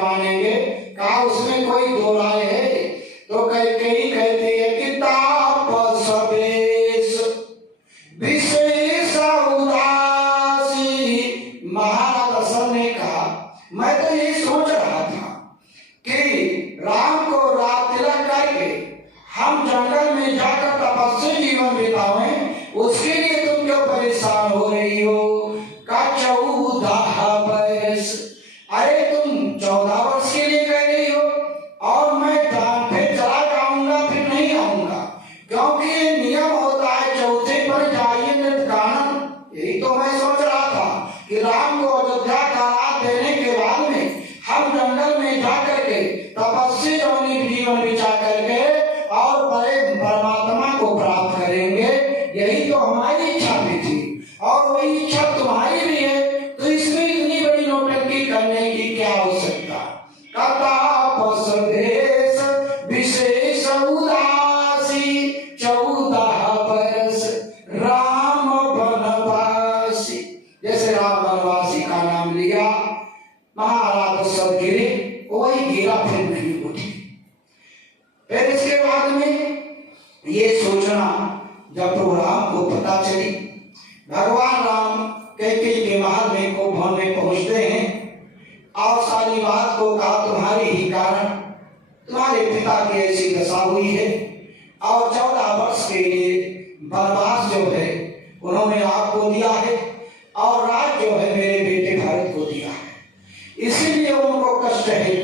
मानेंगे। कहा उसमें कोई दो राय है? तो कैकेयी कहती है कि तापस वेश विशेष उदासी। महाराज दशरथ ने कहा मैं तो ये सोच रहा था कि राम को रात तिलक करके हम जंगल में जाकर तपस्या जीवन बितावें, उसके लिए तुम क्यों परेशान हो रही हो? का 14 वर्ष, अरे तुम 14 वर्ष के लिए कह रही हो और मैं फिर चला जाऊंगा, फिर नहीं आऊंगा, क्योंकि ये नियम होता है चौथे पर जाइए नृतकानन। यही तो मैं सोच रहा था कि राम को अयोध्या का राज देने के बाद में हम जंगल में जाकर के तपस्या जीवन बिता करके और बड़े परमात्मा को प्राप्त करेंगे। यही तो हमारी इच्छा भी थी और वही इच्छा तुम्हारी भी है, तो इसमें इतनी बड़ी नौटंकी करने की क्या आवश्यकता? तापस वेश विशेष उदासी 14 वर्ष राम वनवासी। जैसे राम वनवासी का नाम लिया, महाराज दशरथ गिरे, वही गिरा, फिर नहीं उठी। फिर इसके बाद में ये सोचना जब प्रभु राम को पता चली, भगवान राम कैकेयी के महल में को भवन में पहुंचते हैं और सारी बात को कहा तुम्हारे ही कारण तुम्हारे पिता की ऐसी दशा हुई है और 14 वर्ष के लिए वनवास जो है उन्होंने आपको दिया है और राज जो है मेरे बेटे भरत को दिया है, इसीलिए उनको कष्ट है।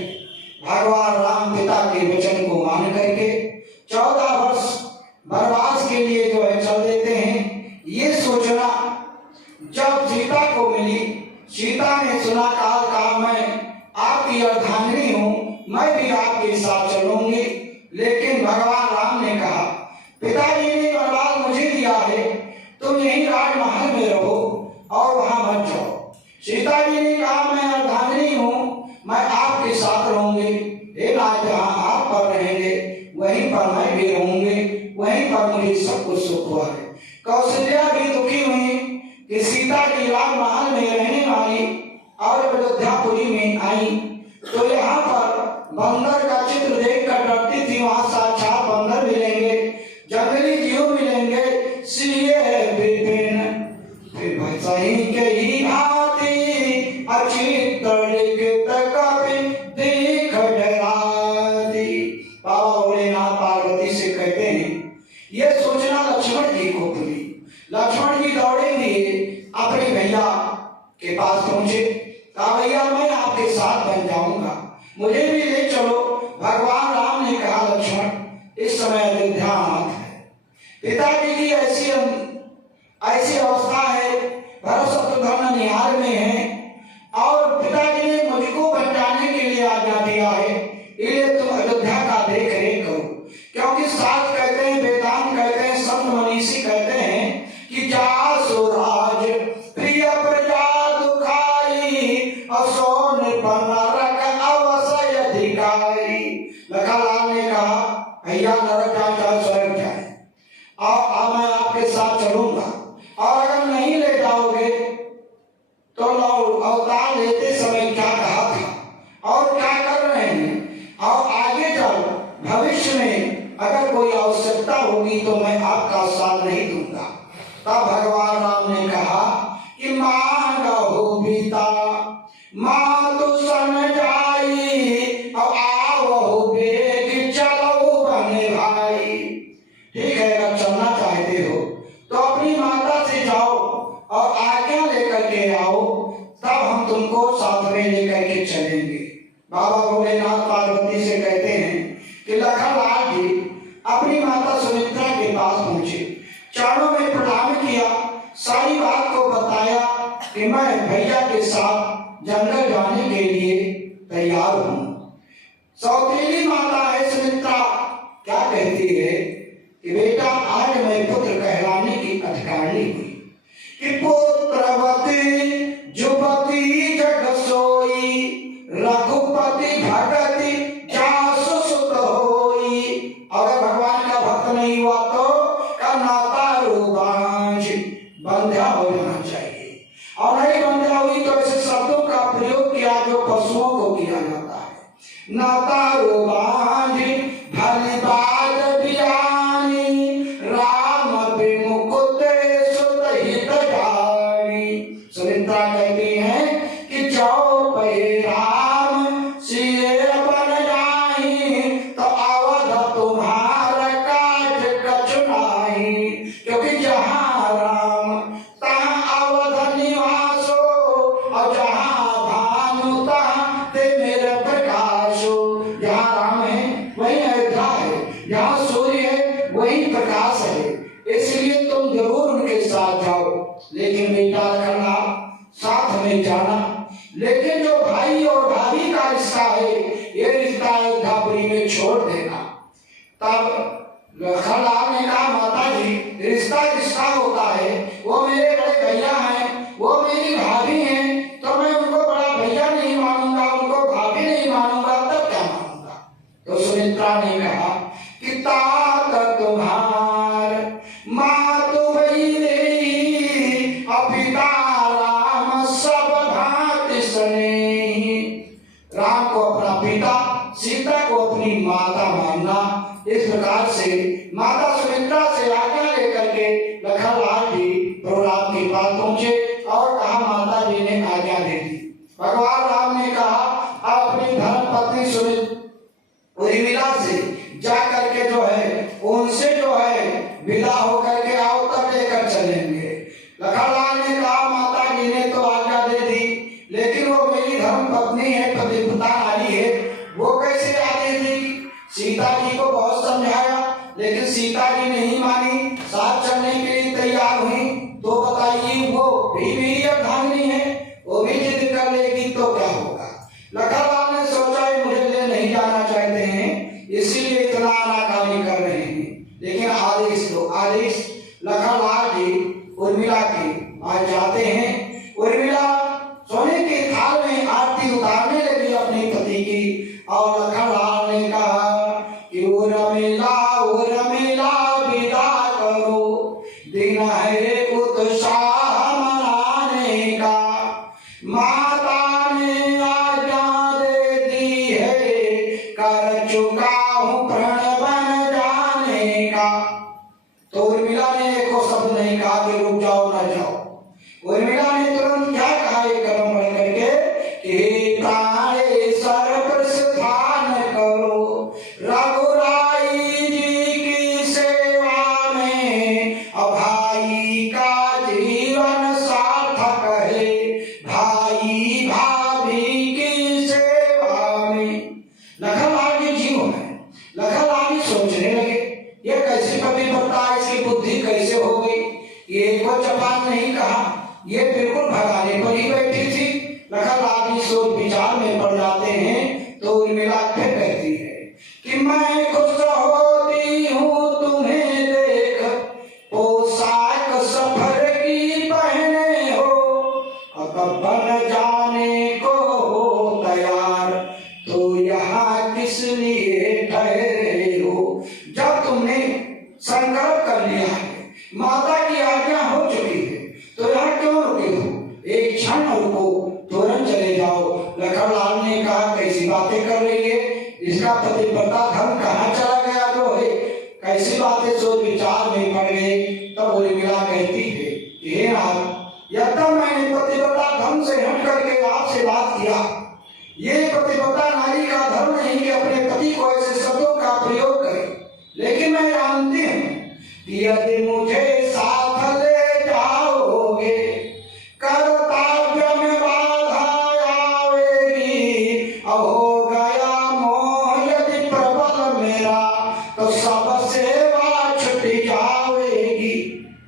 भगवान राम पिता के वचन को मान करके 14 वर्ष वनवास के लिए जो है चल देते हैं। ये सोचना जब सीता को मिली, सीता ने सुना, कहा मैं आपकी अर्धांगिनी हूं, मैं भी आपके साथ चलूंगी। लेकिन भगवान राम ने कहा पिताजी ने वरदान मुझे दिया है, तुम यहीं राजमहल में रहो और वहां मत जाओ। सीता जी ने कहा मैं अर्धांगिनी हूं, मैं आपके साथ रहूंगी। जहाँ आप पर रहेंगे वहीं पर मैं भी रहूंगी, वहीं पर मुझे सब कुछ सुख हुआ है। कौशल्या भी दुखी हुई कि सीता जी राजमहल में रहने वाली और अयोध्यापुरी में आई, तो यहाँ पर बंदर का चित्र देख कर डरती थी। वहां साक्षात बंदर मिलेंगे, जंगली जीव मिलेंगे, इसलिए विपिन फिर सही के ही भांति अच्छी तड़ित कभी देख डराती। बाबा भोलेनाथ पार्वती से कहते हैं ये सोचना लक्ष्मण जी को भूली। लक्ष्मण जी दौड़े हुए अपने भैया के पास पहुंचे, कहा भैया मैं आपके साथ बन जाऊंगा, मुझे भी ले चलो। भगवान राम ने कहा लक्ष्मण इस समय अयोध्या मत है, पिताजी की ऐसी अवस्था है, भरत शत्रुघ्न निहार में है और पिताजी ने मुझको बचाने के लिए आज्ञा दिया है, इसलिए तुम अयोध्या का देख रेख करो। क्योंकि शास्त्र कहते हैं, वेदांत कहते हैं, संत मनीषी कहते हैं कि जासु राज प्रिय प्रजा दुखाई असो निपन्न नरक अवसय अधिकारी। लखनलाल ने कहा भैया नरक जाए चाहे स्वर्ग जाए, और मैं आपके साथ चलूंगा, और अगर नहीं ले जाओगे तो लो अवतार लेते समय क्या कहा था और क्या कर रहे हैं, और आगे चल भविष्य में अगर कोई आवश्यकता होगी तो मैं आपका साथ नहीं दूंगा। तब भगवान राम ने कहा कि मांगो पिता मातु समझाई और आओ बेग चलो बने भाई। ठीक है, अगर चलना चाहते हो तो अपनी माता से जाओ और आज्ञा लेकर के आओ, तब हम तुमको साथ में लेकर के चलेंगे। बाबा भोलेनाथ पार्वती से कहते हैं कि लखनलाल जी अपनी माता सुमित्रा के पास पहुंचे, चरणों में प्रणाम किया, सारी बात को बताया कि मैं भैया के साथ जंगल जाने के लिए तैयार हूं। सौतेली माता है सुमित्रा, क्या कहती है कि बेटा आज मैं पुत्र कहलाने की अधिकारिणी हुई कि पुत्रवती जुपति जग सोई रघुपति भगति जासु सुत होई। अगर भगवान का भक्त नहीं हुआ तो का नाता रूपांश बंध्या हो जाना चाहिए, और नहीं बंध्या हुई तो ऐसे शब्दों का प्रयोग किया जो पशुओं को किया जाता है। न तारो बांधी भली बात बियानी, राम विमुख ते सुत हित जानी। सुमित्रा कहती हैं कि चौपई राम सिए बन जाई, तो अवध तुम्हारा काज कछु नाही। क्योंकि जहाँ राम तहाँ अवध निवासो, और जहाँ भानु तहाँ ते मेरे प्रकाशो। जहाँ राम है वही अयोध्या है, जहाँ सूर्य है वही प्रकाश है, इसलिए तुम जरूर उनके साथ जाओ। लेकिन बेटा करना साथ में जाना, लेकिन जो भाई और भाभी का रिश्ता है ये रिश्ता अयोध्यापुरी में छोड़ देना। तब लखनलाल ने कहा माता जी रिश्ता रिश्ता होता है, वो मेरे बड़े भैया हैं, वो मेरी भाभी हैं, तो मैं उनको बड़ा भैया नहीं मानूंगा, उनको भाभी नहीं मानूंगा, तब क्या मानूंगा। तो सुमित्रा ने कहा कि तात तुम्हार मातु भई देई, पिता राम सब भांति स्नेही। राम को अपना पिता, सीता को अपनी माता मानना। इस प्रकार से माता सुमित्रा से आज्ञा लेकर के लखनलाल जी प्रभुराम के पास पहुंचे और कहा माता जी ने आज्ञा दे दी। भगवान राम ने कहा आप अपनी धर्म पत्नी उर्मिला से जा करके जो है उनसे जो है विदा होकर के आओ, तब लेकर चलेंगे। लखनलाल ने कहा माता जी ने तो आज्ञा दे दी, लेकिन वो मेरी धर्म पत्नी है, पतिव्रता नारी है, वो कैसे आदेश देगी। सीता जी को बहुत समझाया, लेकिन सीता जी नहीं मानी, साथ चलने के लिए तैयार हुई। तो बताइए वो भी अर्धांगिनी है, वो भी जिद कर लेगी तो क्या होगा। लखनलाल ने सोचा मुझे ले नहीं जाना चाहते हैं, इसीलिए इतना आनाकानी कर रहे हैं, लेकिन आदेश दो। आदेश लखनलाल जी उर्मिला के आज जाते हैं। उर्मिला सोने के थाल में आरती उतारने लगी अपने पति की, और लखनलाल ने कहा कि उर्मिला विदा करो, दिन है उत्साह मनाने का, माता ने आज्ञा दे दी है, कर चुका हूँ प्रण बन जाने का। तो उर्मिला ने एको शब्द नहीं कहा कि रुक जाओ ना जाओ। उर्मिला ने तुरंत क्या कहा एक कदम बढ़ करके कि प्राणेश्वर प्रस्थान करो, रघुराई जी की सेवा में, भाई का जीवन सार्थक है, भाई भाभी की सेवा में। लखनलाल जी जीव है। लखनलाल जी सोचने लगे ये कैसी पतिव्रता, इसकी बुद्धि कैसे हो गई। ये को जबान नहीं कहा, ये बिल्कुल भगाने पर ही बैठी थी। लखनलाल जी सोच विचार में पड़ जाते हैं। तो उर्मिला फिर कहती है कि मैं खुश होती हूँ तुम्हें देख, पोशाक सफर की पहने हो, अब बन जाने को हो तैयार, तो यहाँ किस लिए ठहरे हो। जब तुमने संकल्प कर लिया है, माता की आज्ञा हो चुकी है, तो यहाँ क्यों रुके हो, एक क्षण रुको, तुरंत चले जाओ। लखनलाल ने कहा कैसी बातें कर रही है, इसका पतिव्रता धर्म कहाँ चला गया जो है, कैसी बातें सोच विचार में पड़ गए। तब उर्मिला कहती है हे नाथ, यद्यप मैंने पतिव्रता धर्म से हट करके आपसे बात किया, ये पतिव्रता नारी का धर्म नहीं कि अपने पति को ऐसे शब्दों का प्रयोग करे, लेकिन मैं जानती हूँ कि यदि मुझे साथ ले जाओगे, कर्तव्य में बाधा आवेगी, अब हो गया मोह यदि प्रबल मेरा, तो सब सेवा छूट जाएगी।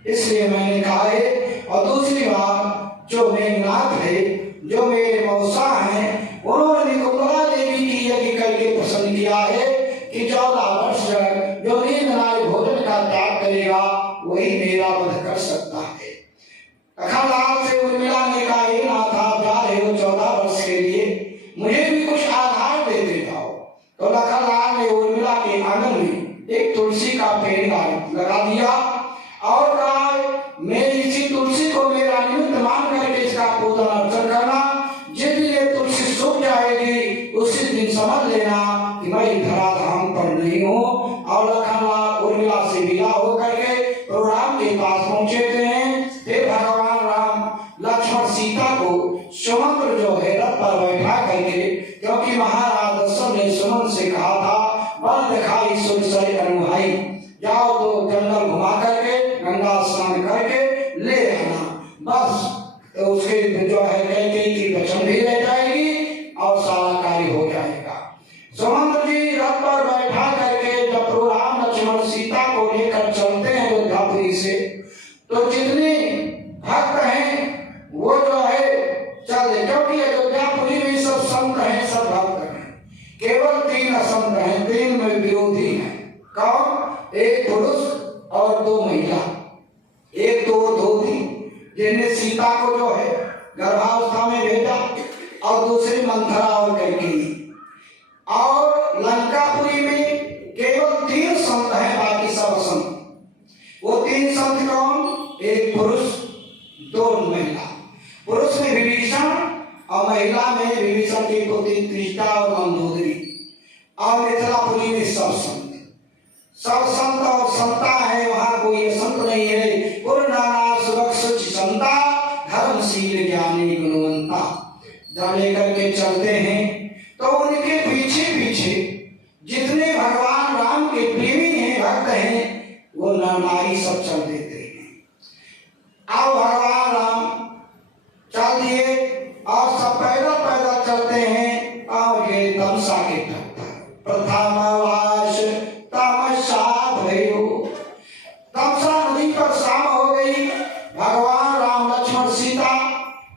इसलिए मैंने कहा है। और दूसरी बात, जो मेरे नाथ है, जो मेरे मौसा हैं, उन्होंने कुंतला देवी की यज्ञ करके पसंद किया है कि 14 वर्ष जो नींद नारी भोजन का त्याग करेगा वही मेरा वध कर सकता है। लखनलाल से उर्मिला ने कहा हे नाथ आप जा रहे हो 14 वर्ष के लिए, मुझे भी कुछ आधार देते जाओ। तो लखनलाल ने उर्मिला के आंगन में एक तुलसी का पेड़ लगा दिया और कहा मैं इसी तुलसी को मेरा निमित्त मान करके इसका पूजन अर्चन करना, जिस दिन ये तुलसी सूख जाएगी उसी दिन समझ समझ लेना कि मैं धराधाम पर नहीं हूँ। और लखनलाल उर्मिला से विदा होकर के प्रभु राम के पास पहुंचे थे। फिर भगवान राम लक्ष्मण सीता को सुमंत्र जो है रथ पर बैठा करके, क्योंकि महाराज दशरथ ने सुमंत्र से कहा था बल दिखाई सुरसई अनुभाई, जाओ तो जंगल घुमा करके गंगा स्नान करके ले आना। बस तो उसके जो है कैकेयी की वचन भी रह जाएगी और सारा कार्य हो जाएगा। सुमंत्र जी रथ पर बैठा करके जब प्रभु राम लक्ष्मण सीता को लेकर चलते हैं अयोध्यापुरी से, तो जितने भक्त हैं वो जो है चले, क्योंकि अयोध्यापुरी में सब संत हैं, सब भक्त हैं। केवल 3 असंत हैं, 3 में विरोधी हैं। कौन? एक पुरुष और 2 महिला। एक तो वो थी जिन्हें सीता को जो है गर्भावस्था में भेजा, और दूसरी मंथरा और कैकेयी। और लंकापुरी में केवल 3 संत हैं, बाकी सब असंत। वो 3 संत कौन? एक पुरुष, 2 महिला। पुरुष में विभीषण और महिला में विभीषण की पुत्री त्रिष्टा और मंदोदरी। और मिथिलापुरी में सब संत, सब संत और संता है, वहां कोई संत नहीं है। पूर्णाना सुबक्ष संता धर्मशील ज्ञानी गुणवंता। जब लेकर के चलते हैं तो उनके पीछे पीछे जितने भगवान राम के प्रेमी हैं, भक्त हैं, वो नारी सब चल देते हैं। अब भगवान राम चल दिए और सब पैदल पैदल चलते हैं। और ये तमसा के तट प्रथमवास तमसा भयो। तमसा नदी पर शाम हो गई। भगवान राम लक्ष्मण सीता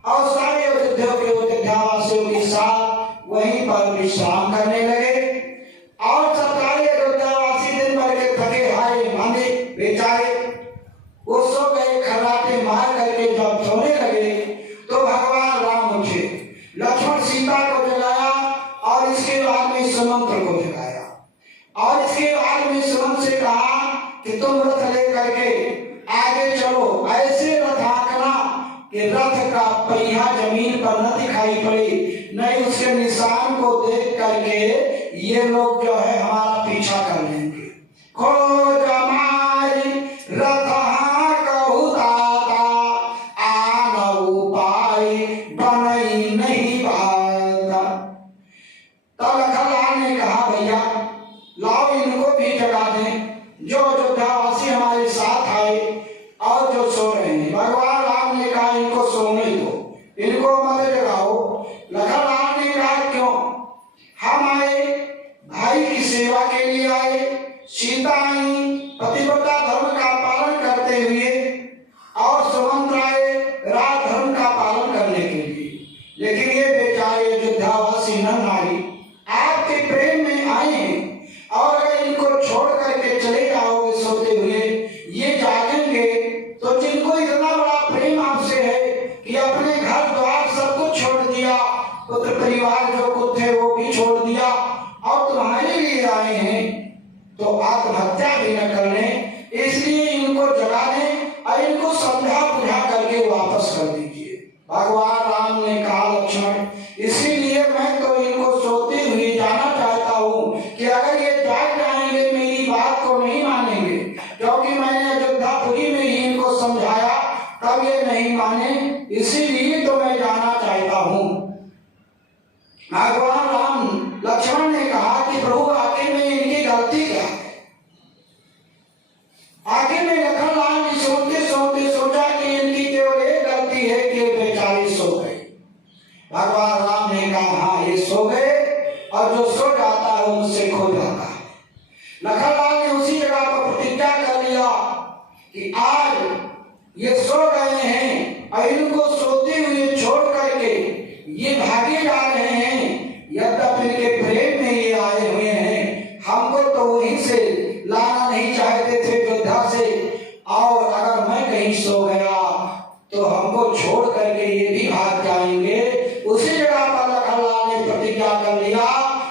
और सारे अयोध्यावासियों के साथ वहीं पर विश्राम करने लगे। और सारे अयोध्यावासी दिन भर के थके हारे मांगे बेचारे वो सो गए। खर्राटे मार करके जब सोने लगे तो भगवान राम उठे, लक्ष्मण सीता को जगाया और इसके बाद में सुमंत्र को जगाया। और इसके बाद में सुमंत्र से कहा कि तुम रथ लेकर के आगे चलो, ऐसे रथ हाँकना कि रथ का पहिया जमीन पर न दिखाई पड़े, नहीं उसके निशान को देख करके ये लोग जो है हमारा पीछा कर लेंगे। खोज हमारी रथ हाँकहु दाता, आनहु पाई बनई नहीं बाता। तब लखनलाल ने कहा भैया लाओ इनको भी जगा दें, जो अयोध्यावासी हमारे साथ आए और जो सो रहे हैं। भगवान राम ने कहा इनको सोने दो, इनको मत जगाओ। लखनलाल ने कहा क्यों? हम आए भाई की सेवा के लिए आए, सीता आई पतिव्रता धर्म का पालन करते हुए, और सुमंत्र आए राज धर्म का पालन करने के लिए। लेकिन ये बेचारे अयोध्यावासी नर नारी आपके प्रेम में आए हैं, और अगर इनको छोड़ करके चले जाओगे सोते हुए, ये जागेंगे तो जिनको इतना बड़ा प्रेम आपसे है कि अपने घर द्वार सब कुछ छोड़ दिया, पुत्र परिवार जो कुछ थे वो भी छोड़ दिया, और तुम्हारे लिए आए हैं, तो आत्महत्या भी न करने। इसलिए इनको जगा दें और इनको समझा बुझा करके वापस कर दीजिए। भगवान राम ने कहा लक्ष्मण इसीलिए मैं तो इनको सोते हुए जाना चाहता हूँ कि अगर ये जाग जाएंगे मेरी बात को नहीं मानेंगे, क्योंकि मैंने अयोध्यापुरी में ही इनको समझाया तब ये नहीं माने, इसीलिए तो मैं जाना चाहता हूँ। भगवान राम लक्ष्मण ने कहा कि प्रभु आखिर में इनकी गलती क्या है? आखिर में लखनलाल ने सोते सोते सोचा कि इनकी केवल एक गलती है कि बेचारे सो गए। भगवान राम ने कहा हाँ ये सो गए, और जो सो जाता है उससे खो जाता है। लखनलाल ने उसी जगह पर प्रतिज्ञा कर लिया कि आज ये सो गए हैं और इनको सोते हुए छोड़ करके ये भागे जा रहे हैं। यद्यपि इनके प्रेम में ये आए हुए हैं, हमको तो वहीं से लाना नहीं चाहते थे अयोध्या से, और अगर मैं कहीं सो गया तो हमको छोड़ करके ये भी भाग जाएंगे। उसी जगह पर लखनलाल ने प्रतिज्ञा कर लिया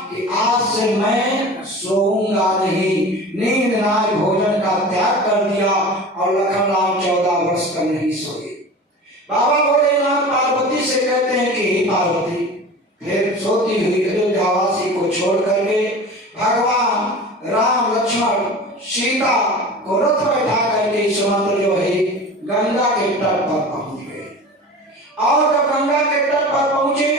कि आज से मैं सोऊंगा नहीं, नींद नाय भोजन का त्याग कर दिया, और लखनलाल 14 वर्ष तक नहीं सोए। बाबा भोलेनाथ पार्वती से कहते हैं कि पार्वती फिर सोती हुई अयोध्यावासी को छोड़ करके भगवान राम लक्ष्मण सीता को रथ बैठा करके सुमंत्र जो है गंगा के तट पर पहुंच गए। और जब गंगा के तट पर पहुंचे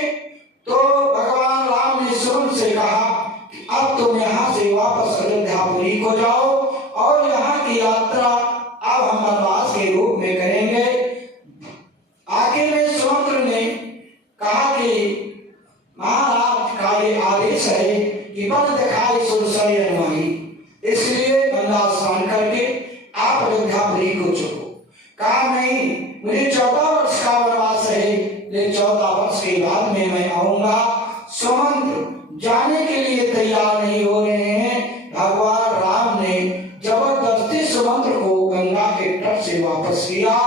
तो भगवान राम ने सुमंत्र से कहा कि अब तुम यहाँ से वापस अयोध्यापुरी को जाओ और यहाँ की यात्रा अब हम वनवास के रूप में करेंगे। आखिर में सुमंत्र ने कहा कि महाराज का ये आदेश है कि वन दिखाई सुरसरी अनुमाई, इसलिए गंगा स्नान करके आप अयोध्यापुरी को चलो। कहा नहीं, मुझे 14 वर्ष का वनवास है, लेकिन 14 वर्ष के बाद में मैं आऊंगा। सुमंत्र जाने के लिए तैयार नहीं हो रहे हैं। भगवान राम ने जबरदस्ती सुमंत्र को गंगा के तट से वापस किया,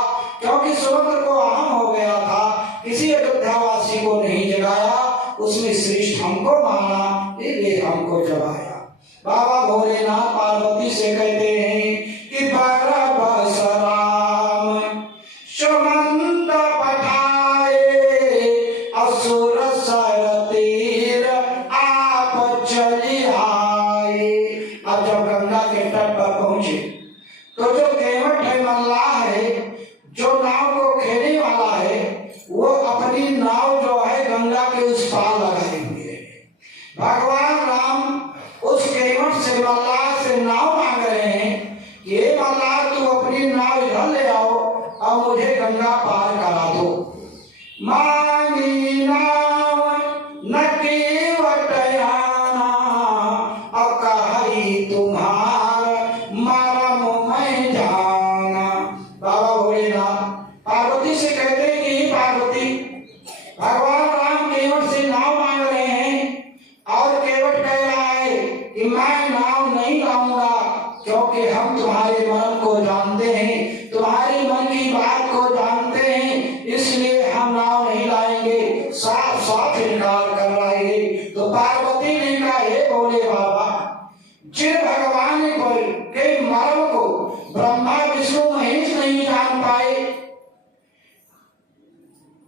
क्योंकि सुमंत्र को अहम हो गया था, किसी अयोध्यावासी को नहीं जगाया, उसने श्रेष्ठ हमको माना, इसलिए हमको जगाया। बाबा भोलेनाथ पार्वती से कहते हैं कि बरबस राम सुमंत पठाए असुर सर तीर आप चली आए। अब जब गंगा के तट पर पहुंचे तो जो केवट है, मल्लाह है, जो नाव को खेलने वाला है, वो अपनी नाव जो है गंगा के उस पार लगाए हुए है। भगवान राम उस केवट से, मल्लाह से नाव मांग रहे हैं कि हे मल्लाह, तू अपनी नाव इधर ले आओ और मुझे गंगा पार करा दो। मांगी नाव न केवट आना और कही तुम्हार मरम मैं जाना। बाबा भोलेनाथ पार्वती से कहते हैं कि पार्वती, भगवान राम केवट से नाव मांग रहे हैं और केवट कह रहा है कि मैं नाव नहीं लाऊंगा, क्योंकि हम तुम्हारे मन को जानते हैं, तुम्हारे मन की बात को जानते हैं, इसलिए हम नाव नहीं लाएंगे, साफ साफ इनकार कर रहे हैं। तो पार्वती ने कहा, हे भोले बाबा, जिन भगवान के मर्म को ब्रह्मा विष्णु महेश नहीं जान पाए,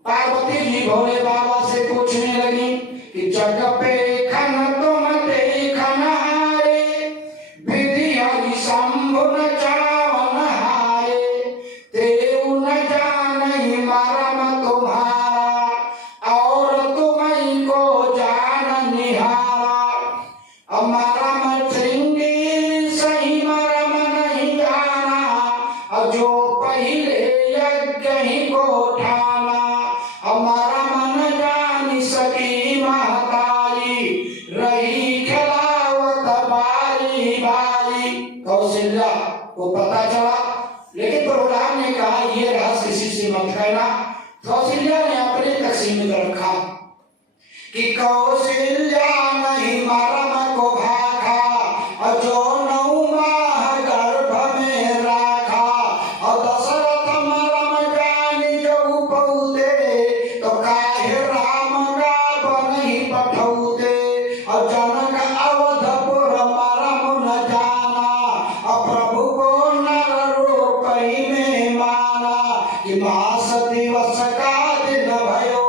पार्वती जी भोले बाबा से पूछने लगी कि जग पे खन तुम देखन हारे, विधि हरि शंभु न चावन हारे, तेऊ न जानहि मरम तुम्हारा और तुम्हीं को जान निहारा। मरम श्रृंगी सही मरम नहीं जाना, जो पहले यज्ञ ही को ठाना। हमारा मन जान सकी महतारी, रही खिलावत बारी बारी। कौशल्या को पता चला, लेकिन प्रभुराम ने कहा ये रहस्य किसी से मत कहना। कौशल्या ने अपने तक सीमित रखा कि कौशल्या नहीं मरम को भाखा, और जो 9 माह गर्भ में रखा, और दशरथ मरम जानी जो पौदे, तो काहे राम का बन पठौते, और जनक अवधपुर मरम न जाना, और प्रभु को नर रूप में माना, कि मास दिवस का दिन भयो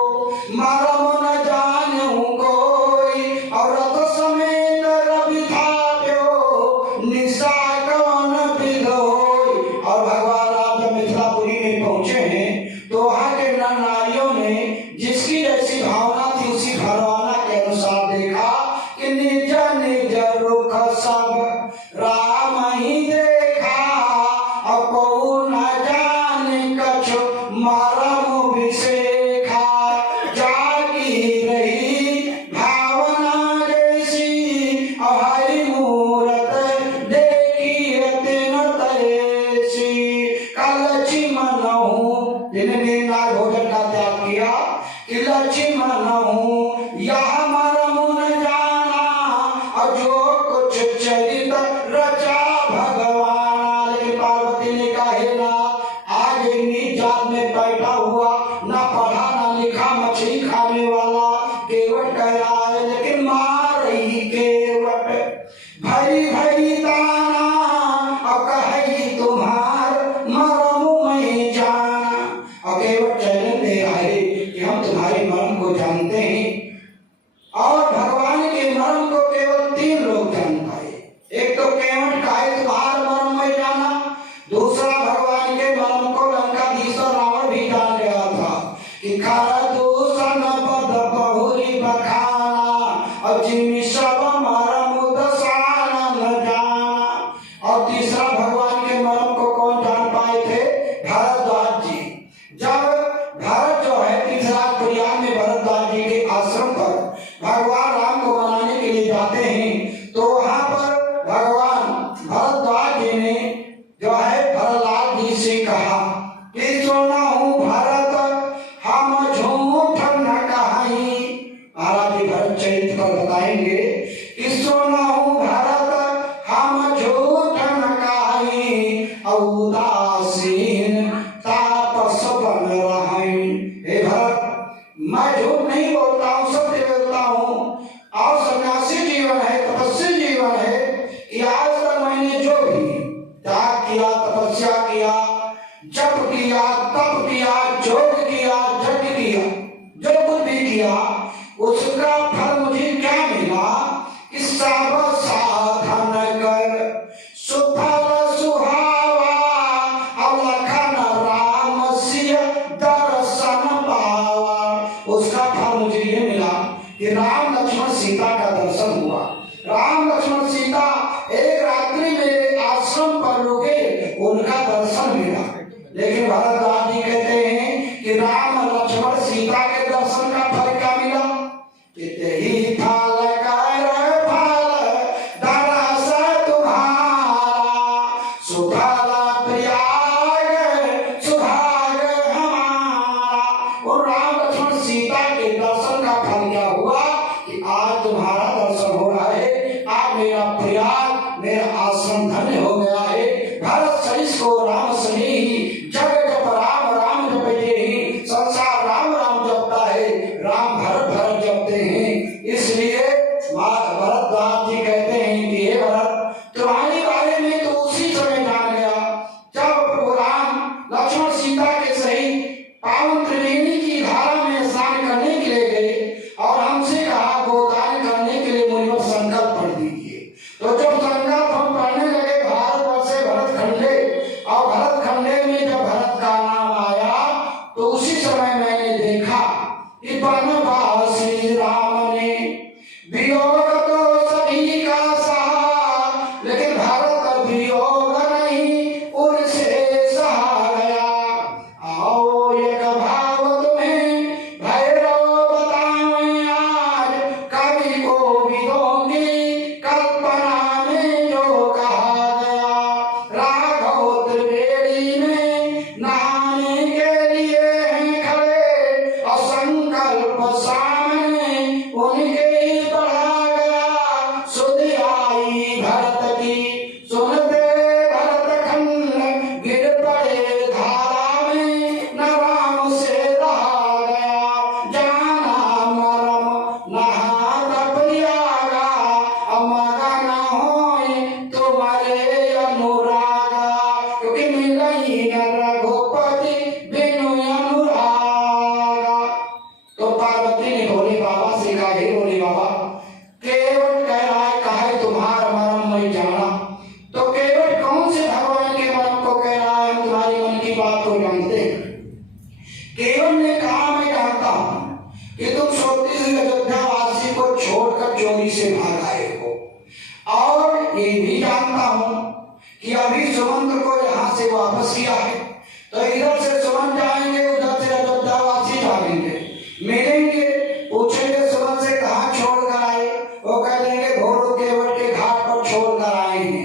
मरम न जानहु कोई, और रथ समेत रवि थाप्यो निशा कवन विधोई। और भगवान राम जब मिथिलापुरी में पहुंचे हैं तो वहां के नर नारियों ने जिसकी जैसी भावना थी उसी घरवाना के अनुसार देखा कि निज निज रुख सब राम ही देखा, और को न जाने कछु मरम विशेखा। जागी रही भावना जैसी, और हरि मूरत देखी तेन तैसी। कलची मनहु, जिन्होंने नार भोजन का त्याग किया, कि लची मनहु यह मरम न जाना, और जो कुछ चरित रचा भगवान। लेकिन पार्वती ने कहा, हे नाथ, आज इन्हीं जात में बैठा हुआ, ना पढ़ा ना लिखा, मछली खाने वाला केवट कह रहा है, लेकिन मार रही केवट भरी भरी ताना, और कही तुम्हार मरम मैं जाना। और केवट चैलेंज दे रहा है कि हम तुम्हारे मर्म को जानते हैं, और भगवान के मर्म को केवल सब मरम दसाना न जाना। और तीसरा भगवान के मरम को कौन जान पाए थे? भरद्वाज जी। जब भरत जो है तीसरा प्रयाग में भरद्वाज जी के आश्रम पर भगवान राम को मनाने के लिए जाते हैं, तो वहां पर भगवान भरद्वाज जी ने जो है प्रहलाद जी से कहा कि सुना हूं भरत हम झूठ न कहीं। महाराज जी भरत चरित्र पर बताएंगे कि सुना हूं भरत हम झूठ न कहीं, उदासीन तापस बन रहे। हे भरत, मैं झूठ नहीं बोलता हूँ, सत्य बोलता हूँ। और सन्यासी जीवन है, तपस्वी जीवन है कि आज तक मैंने जो भी त्याग किया, तपस्या किया, जप किया, तप किया, योग किया, यज्ञ किया, जो कुछ भी किया, उसका फल मुझे क्या मिला? कि सब साधन कर सुफल सुहावा, अलखन राम सिय दर्शन पावा। उसका फल मुझे ये मिला कि राम लक्ष्मण सीता का दर्शन हुआ। राम लक्ष्मण सीता एक रात्रि मेरे आश्रम पर रुके, उनका दर्शन मिला। लेकिन भरद्वाज जी कहते हैं कि राम लक्ष्मण सीता के दर्शन का फल क्या मिला? ही फल कर फल दरस तुम्हारा, सुफल प्रयाग सुभाग हमारा। और राम लक्ष्मण सीता के दर्शन का फल क्या हुआ? कि आज तुम्हारा दर्शन हो रहा है, आज मेरा प्रयाग, मेरा आश्रम धन्य हो गया है। भरत सरिस को राम स्नेही, जग जप राम राम जपते ही, संसार राम राम जपता है, राम भरत भरत जपते हैं। इसलिए भरद्वाज जी कहते हैं कि हे भरत, तुम्हारे बारे में तो उसी समय जान गया जब प्रभु राम लक्ष्मण सीता के सहित पावन त्रिवेणी की धारा में स्नान करने के लिए गए और हमसे कहा गोदान करने के लिए मुझे संकल्प पढ़ दीजिए। तो जब संकल्प हम पढ़ने लगे भारतवर्ष से भरत खंडे, और भरत खंडे में जब भरत का नाम आया तो उसी समय मैंने देखा कि वनवासी राम ने वियोग तो सभी का सहा, लेकिन भरत वियोग नहीं उनसे सहा गया। आओ एक भाव तुम्हें भैरव बताएं आज, कवि को विदों की कल्पना में जो कहा गया। राघव त्रिवेणी में नहाने के लिए हैं खड़े, और संकल्प सामने उनके ही पढ़ा गया। सुध आई भरत की सुनते भरत खंड, गिर पड़े धारा में न राम से रहा गया। जाना मरम नहा प्रयागा, मगन होए तुम्हारे अनुरागा, क्योंकि मिलई न रघुपति बिनु अनुरागा। तो पार्वती ने भोले बाबा से कहा, हे भोले बाबा, केवट कह रहा है, कहा है तुम्हारा मरम मैं जाना। तो केवट कौन से भगवान के मरम को कह रहा है? हम तुम्हारी मन की बात को जानते हैं। केवट ने कहा, मैं जानता हूं कि तुम सोती हुई अयोध्या वासी को छोड़कर चोरी से भाग आए हो, और ये भी जानता हूं कि अभी सुमंत्र को यहाँ से वापस किया है। तो इधर से सुमन जाएंगे, उधर से अयोध्या वासी जाएंगे, मिलेंगे, पूछेंगे सुमन से कहाँ छोड़ कर आए, वो कह देंगे घोड़ों केवट के घाट पर छोड़ कर आए हैं।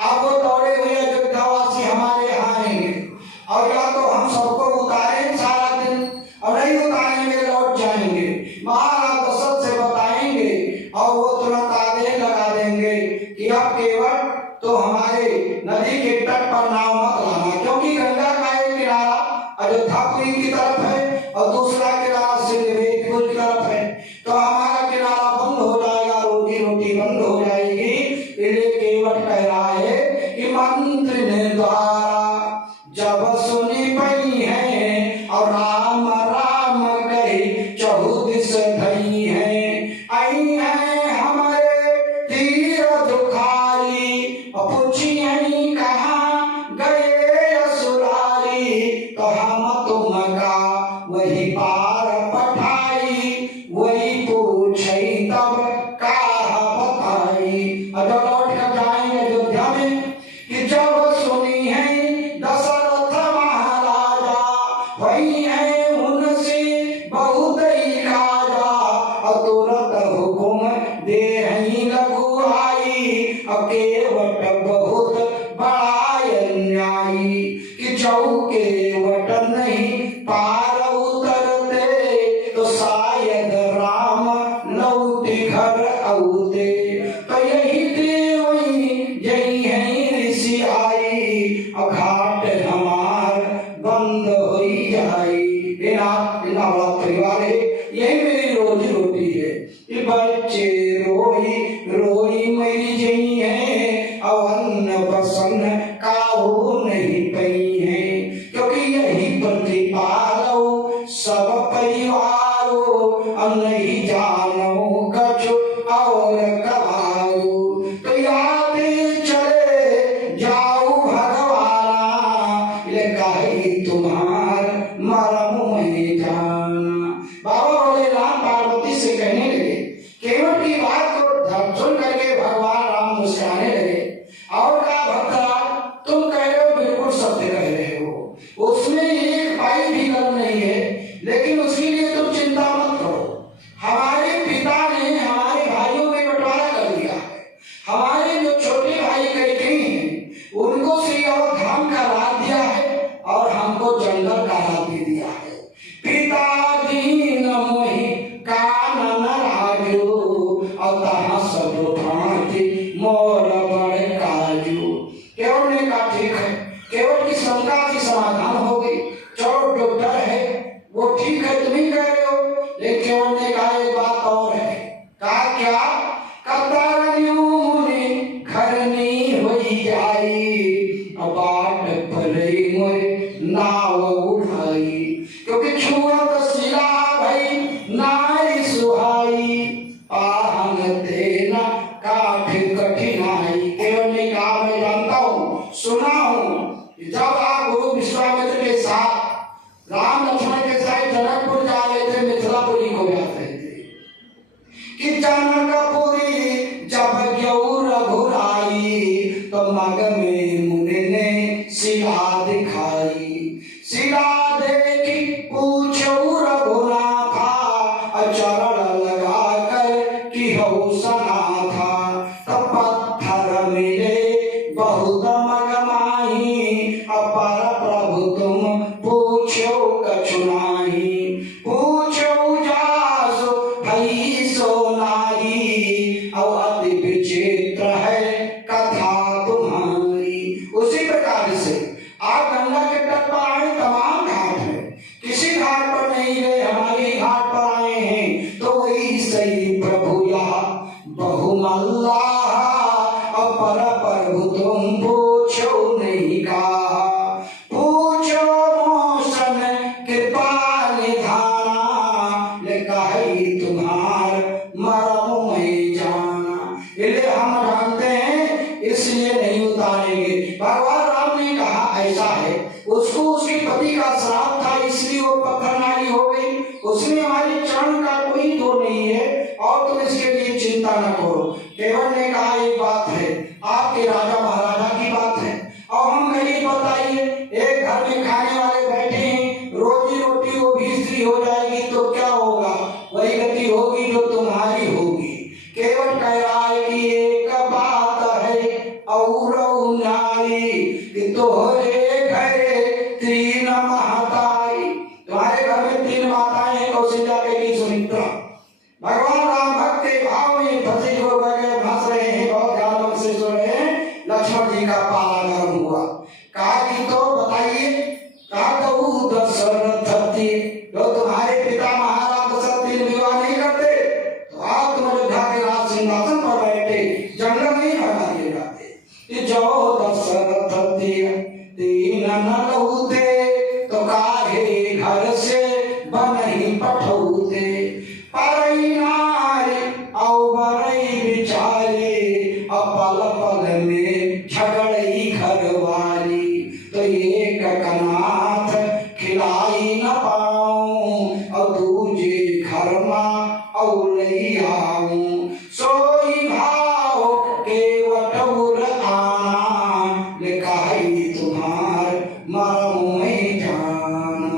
अब वो दौड़े हुए अयोध्या वासी हमारे यहाँ आएंगे, और या तो हम सबको उतारें सारा दिन, और नहीं उतारेंगे लौट जाएंगे। महाराज दशरथ से बताएंगे और वो तुरंत आदेश लगा देंगे कि अब केवट तो हमारे नदी के तट पर नाव मत लाना, क्योंकि गंगा का एक किनारा अयोध्यापुरी की तरफ है और दूसरा किनारा सिंधवेदपुर की तरफ है। तो हमारा किनारा बंद हो जाएगा, रोजी रोटी बंद हो जाएगी। इसलिए केवट कह रहा है कि मंत्र ने द्वारा जब सुनी पई है, और राम राम कही चहुदिस धई है। आई है हमारे तीर दुखारी, पूछी है कहाँ गए असुरारी। तो हम तुम का वही पार पठाई, वही पूछे तब कहा लघु आई, केवट बहुत बड़ा अन्यायी, कि जो केवट नहीं पार उतरते, तो शायद राम लौट घर औते। तो यही देवई यही है ऋषि आई, घाट हमार बंद हो जाई। इतना बड़ा परिवार है, यही मेरी रोजी रोटी है। ये बच्चे रोई रोई मरी गई है, अवन बसन काबू नहीं पई है, क्योंकि यही प्रतिपालो सब परिवारो, अब नहीं जानो कछु और कभारो। तो याद चले जाऊ भगवाना, ले कही तुम्हार मरम में जाना। बाबा भोलेनाथ पार्वती से कहने लगे, केवट की बात को सुन करके भगवान राम मुस्कुराने लगे और कहा, भक्तराज तुम कह रहे हो बिल्कुल सत्य कह रहे हो, उसमें एक पाई भी गल नहीं है, लेकिन उसके लिए तुम चिंता मत करो। हमारे पिता ने हमारे भाइयों में बंटवारा कर दिया है। हमारे जो छोटे भाई कैकेयी हैं उनको श्री अयोध्या का राज दिया है और हमको जंगल का राज दे दिया है। पिता दीन मोहि कानन राजू, और तहाँ सब भांति मोर बड़ काजू। केवट ने कहा ठीक है, केवट की शंका की समाधान हो गई। चोर जो डर है वो ठीक है, तुम ही कह रहे हो, लेकिन केवट ने कहा एक बात और है। कहा क्या? मुनि घरनी होई जाई, बाट भरई मोय नाव उठाई, क्योंकि छुअत शिला भई नाई सुहाई, आहन देना काफी कठिनाई। केवट ने कहा मैं जानता हूँ, सुना हूँ, जब आप गुरु विश्वामित्र के साथ राम लक्ष्मण के साथ जनकपुर जा रहे थे, मिथिलापुरी को जाते थे, कि जनकपुरी जब ग्यऊ रघुराई, तो मग में मुनि ने शिला दिखाई। शिला देखी पूछऊ रघुनाथा, चरण लगा कर कि हो सना था। तब पत्थर मिले बहुत मग माही, अपर प्रभु तुम पूछो कछु नाही। पूछो जासो भई सो नाई, और अति विचित्र है कथा तुम्हारी। उसी प्रकार से आप गंगा के तट पर आए, तमाम घाट है, किसी घाट पर नहीं गए, हमारे घाट पर आए हैं, तो वही सही प्रभु यहाँ बहुमल्ला, अपर प्रभु तुम पूछो नहीं कहा। पूछो मोशन कृपा निधाना, ले कही तुम्हार मरम में जाना। इसलिए हम जानते हैं, इसलिए नहीं उतारेंगे। भगवान राम ने कहा ऐसा है, उसको उसके पति का श्राप था, इसलिए वो पत्थरनारी हो गई। उसमें हमारे चरण का कोई दो नहीं है, और तुम इसके लिए चिंता न करो। केवट ने कहा एक बात है, आपके राजा महाराजा की बात है, और हम गरीब बताइए, एक घर में खाने वाले बैठे हैं, रोजी रोटी वो भी स्त्री हो जाएगी तो क्या होगा? वही गति होगी जो तुम्हारी होगी। केवट कह रहा है कि एक बात है और नारी, कि तोहरे घरे तीन महताई। तुम्हारे घर में तीन माताएं हैं, कौशल्या, कैकेयी, सुमित्रा। भगवान राम भक्त के भाव में फंसे हो गए, फंस रहे हैं, बहुत ध्यान से सुन रहे हैं। लक्ष्मण जी का पाला गर्म हुआ। कहा कि तो बताइए, कहा कहूँ दशरथ थी, तो तुम्हारे पिता महाराज दशरथ तीन विवाह नहीं करते, तो आप तुम अयोध्या के राज सिंहासन पर बैठे, जंगल नहीं हटा दिए जाते। जो दशरथ थी तीन न लहुते, तो काहे घर से बनही पठौते। परई नारी औ बरई बिचारी, अपल पल में झगड़ई घरवाली। तो एक कनाथ खिलाई न पाऊं, और दूजे घर मा औलई आऊं। सोई भाव केवट उर आना, लिखाई तुम्हार मरम में जाना।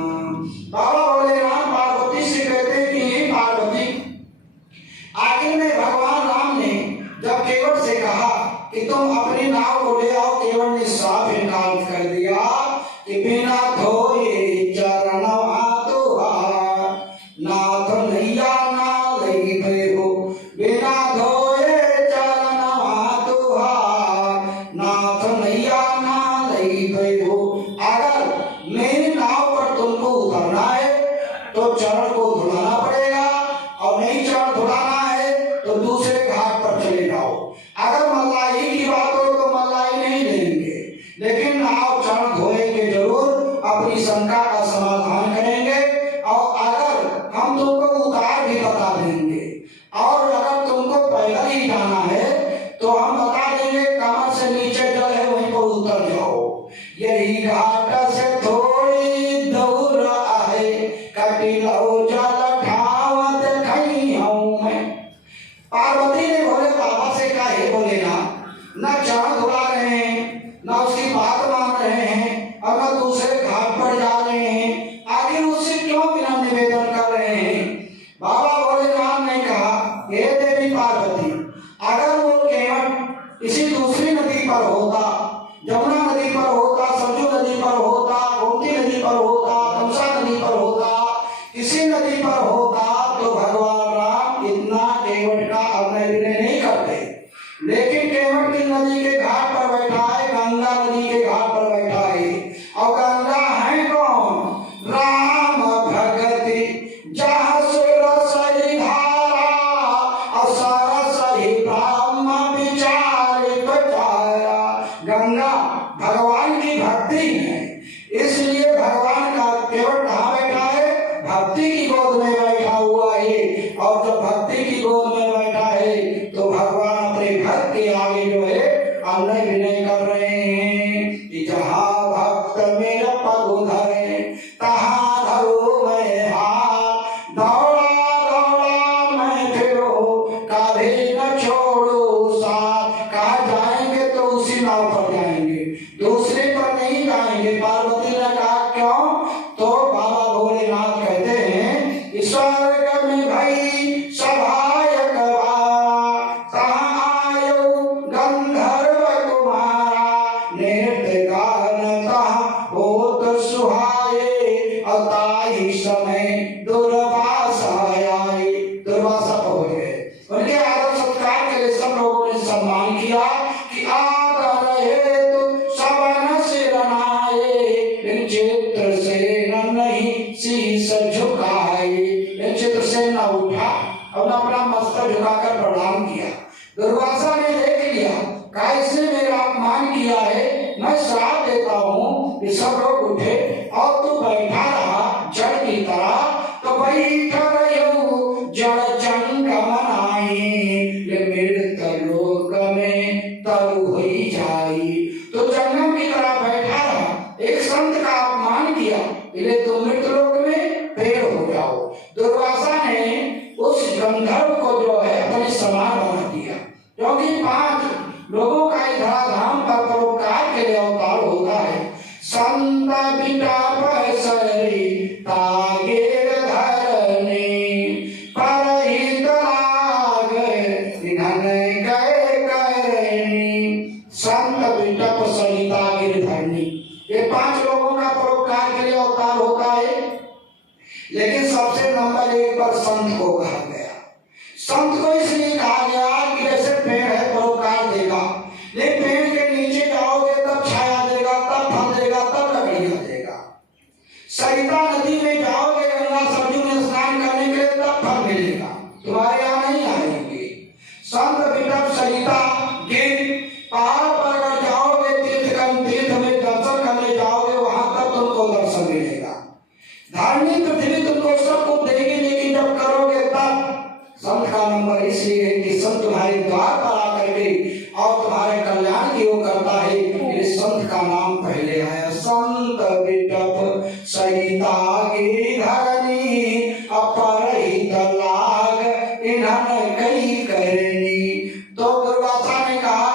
बाबा भोलेनाथ पार्वती से कहते कि हे पार्वती, आखिर में भगवान राम ने जब केवट से कहा कि तुम अपनी नाव को ले आओ, केवट ने श्राप इनकार कर दिया कि बिना धोए चरण तुहार, नाथ नैया ना लई भयो, बिना धोए चरण तुहार, नाथ नैया ना लई भयो। अगर मेरी नाव पर तुमको उतरना है तो चरण को धुलाना पड़ेगा, और नहीं चरण धुलाना है तो दूसरे घाट पर चले जाओ। अगर मलाई की बात हो तो मलाई नहीं लेंगे, लेकिन नाव चरण धोएंगे जरूर, अपनी शंका का समाधान करेंगे, और अगर हम तुमको उतार भी बता देंगे, और अगर तुमको पैदल ही जाना है तो हम बता देंगे कमर से नीचे जल है वहीं पर उतर जाओ। यही घाट से थोड़ी दूर है, कटिलो जल ठावत खई हूं मैं। पार्वती ने भोले बाबा से कहा, हे भोलेनाथ, न चरण धुला रहे हैं, न उसकी बात मान रहे हैं, और न दूसरे घाट पर जा रहे हैं, आखिर उससे क्यों बिना निवेदन कर रहे हैं? बाबा भोलेनाथ ने कहा, हे देवी पार्वती, अगर वो केवट किसी दूसरी नदी पर होता, जमुना नदी पर होता, सरजू नदी पर होता, गोमती नदी पर होता, तमसा नदी पर होता, किसी नदी पर होता, तो भगवान राम इतना केवट का अभिनय विनय नहीं करते। लेकिन केवट की नदी के घाट पर बैठा है, गंगा नदी के घाट पर बैठा है, और गंगा है कौन? राम भगति जहाँ सुरस ही धारा, और सरस ही ब्रह्म विचारित जाया। गंगा भगवान की भक्ति है, इसलिए भगवान का केवट कहाँ बैठा है? भक्ति की गोद में बैठा हुआ है, और जब भक्ति की गोद में बैठा है तो भगवान अपने भक्त के आगे जो है अभिनय विनय कर रहे हैं कि जहाँ भक्त मेरा पग धरे तहाँ धरो मैं हाथ, दौड़ा दौड़ा मैं फिरो कभी न छोड़ो साथ। कहाँ जाएंगे तो उसी नाव पर जाएंगे, दूसरे पर नहीं जाएंगे। पार्वती ने कहा क्यों? तो बाबा भोलेनाथ कहते हैं, स्वर्ग में भई सभायक तहाँ आयो गंधर्व कुमारा, नृत्य गान तहाँ होत सुहाए, अताई समय दुर्वासा आए। दुर्वासा पहुंच गए, उनके आदर सत्कार के लिए सब लोगों ने सम्मान किया कि आदर हेतु सबन सिर नाये, चित्र से न नहीं शीश झुकाए। चित्र से न उठा और अपना मस्तक झुकाकर प्रणाम किया। दुर्वासा ने देख लिया, कहा इसने मेरा अपमान किया है, मैं श्राप देता हूँ कि सब लोग उठे और तू बैठा रहा जड़ की तरह, तो बैठ रहो जड़ जंगमनाई, ये मृत लोक में तरु हुई जाई। तो जंगम की तरह बैठा रहा, एक संत का अपमान किया, इसलिए तुम मृत लोक में पेड़ हो जाओ। दुर्वासा ने उस गंधर्व को जो है अपने समान बना दिया, क्योंकि 5 लोगों का इधर धाम पर परोपकार के लिए अवतार होता है। संत बिटाप सरी तागेर धरनी, परहित लाग निधन गए करनी। संत बिटप सरी तागेर धरनी, ये 5 लोगों का परोपकार के लिए अवतार होता है। लेकिन सबसे नंबर 1 पर संत को कहा गया। संत को इसलिए कहा गया कि जैसे पेड़ है परोपकार देगा, लेकिन पेड़ के नीचे जाओगे तब छाया देगा, तब फल देगा, तब लकड़ियां देगा। सरिता नदी में जाओगे गंगा सरजू में स्नान करने के लिए, तब फल मिलेगा, तुम्हारे यहाँ नहीं आएंगे। संत बिटप सरिता गिर पहाड़ पर अगर जाओगे, तीर्थ में दर्शन करने जाओगे, वहां तब तुमको दर्शन मिलेगा। धरनी पृथ्वी तुमको सब कुछ देगी, लेकिन जब करोगे तब। संत का नंबर इसलिए है कि संत तुम्हारे द्वार पर आकर के और तुम्हारे कल्याण की ओर करता है, इस संत का नाम पहले आया। संत बिटप सरिता गिरधरनी, अपरहित लाग इन्हन कई करनी। तो दुर्वासा ने कहा,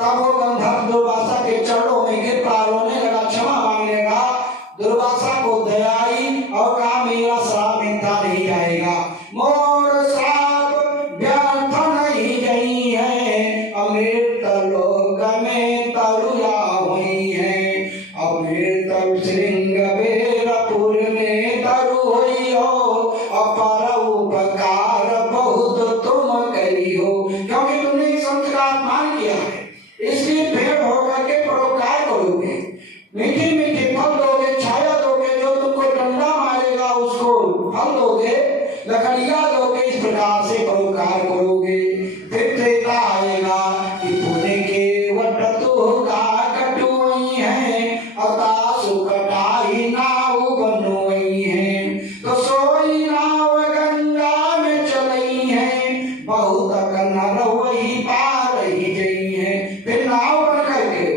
तब वो गंधर्व दुर्वासा के चरणों में गिर पड़ा, रोने लगा, क्षमा मांगने लगा। दुर्वासा को दया आई और कहा मेरा श्राप मिथ्या नहीं जाएगा, मोर श्राप व्यर्थ नहीं गई है, अमृत लोक में तरुया हुई है। अमृत श्रृंग बेरपुर में तरु हुई हो, अपर उपकार बहुत तुम करी हो। क्योंकि तुमने इस संत का अपमान किया है, इसलिए भेड़ होकर के परोपकार करोगे, मीठे मीठे फल दोगे, छाया दोगे, जो तुमको डंडा मारेगा उसको फल दोगे, लकड़ियां दोगे, इस प्रकार से परोपकार करोगे। फिर त्रेता आएगा कि पुण्य के वट तुका कटुई है, अतासु कटाई नाव बनोई है। तो सोई नाव गंगा में चलई है, बहुत नर वही पार ही गई है। फिर नाव बन करके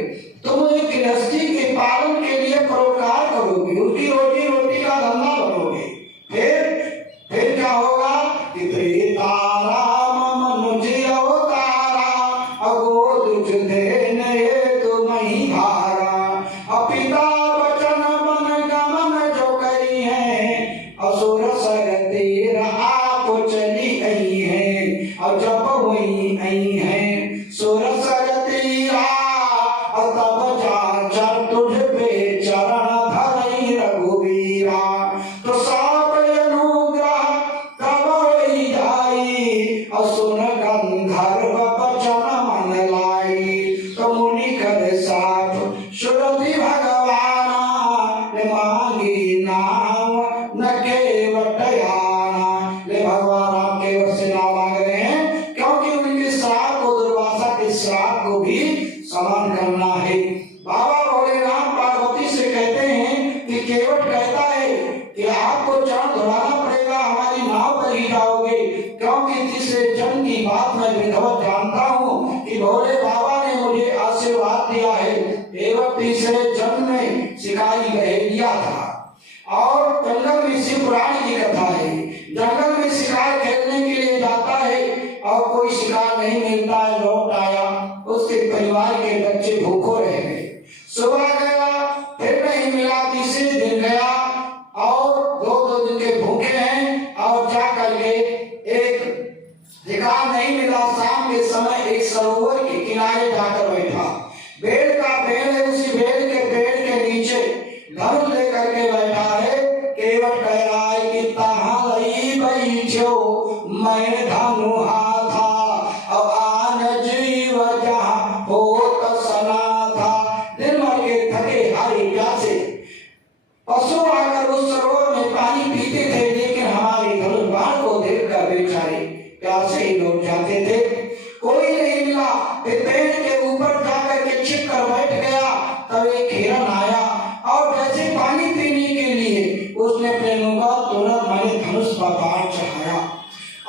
तुम एक गृहस्थी के पालन के लिए परोपकार करोगे, उसकी रोजी रोटी का धंधा बनोगे। फिर क्या होगा कि त्रेता राम मनुज अवतारा, अगोद देने तुम्हीं भारा। अपिता वचन मन गमन जो करी है, असुर सरतेर आप चली आई है। और जब वही आई है सुर सरतीरा, तब जा तुझ पे चरण धरई रघुवीरा। तो सब अनुग्रह तब होई जाई, असुर गंधर्व बचन मन लाई। तो मुनि कर साथ सुरति भगवाना, मांगी नाम न केवट आना। ले भगवान आप केवट से नाम मांग रहे हैं, क्योंकि उनके श्राप को, दुर्वासा के श्राप को भी समान करना है। बाबा भोलेनाथ पार्वती से कहते हैं कि केवट कहता है कि आपको चरण धुलाना पड़ेगा, हमारी नाव पर ही जाओगे। क्योंकि तीसरे जन्म की बात मैं विधिवत जानता हूँ कि भोले बाबा ने मुझे आशीर्वाद दिया है। केवट तीसरे जन्म में शिकारी गहेलिया था, और जंगल में शिव पुराण की कथा है। जंगल में शिकार खेलने के लिए जाता है और कोई शिकार नहीं मिलता है, लौट आया, उसके परिवार के बच्चे भूखों रह गए। सुबह गया, फिर नहीं मिला, तीसरे दिन गया और दो दिन के भूखे हैं, और जा करके एक शिकार नहीं मिला। शाम के समय एक सरोवर के किनारे जाकर बैठा, बेल का पेड़ है, उसी बेल के पेड़ के नीचे धनुष लेकर के बैठा है। केवट कह रहा है कि तहां लई बैठो मैं धनु हाथा, अब आन जीव जहां होत सना था। दिन भर के थके हारे प्यासे पशु आकर उस सरोवर में पानी पीते थे, लेकिन हमारे धनुष बाण को देखकर बेचारे प्यासे ही लौट जाते थे। कोई नहीं मिला। फिर पेड़ के ऊपर जाकर के छिप कर बैठ गया। तब एक हिरण आया और जैसे पानी पीने के लिए उसने प्रेमुका तुरंत मैंने धनुष पर बाण चढ़ाया,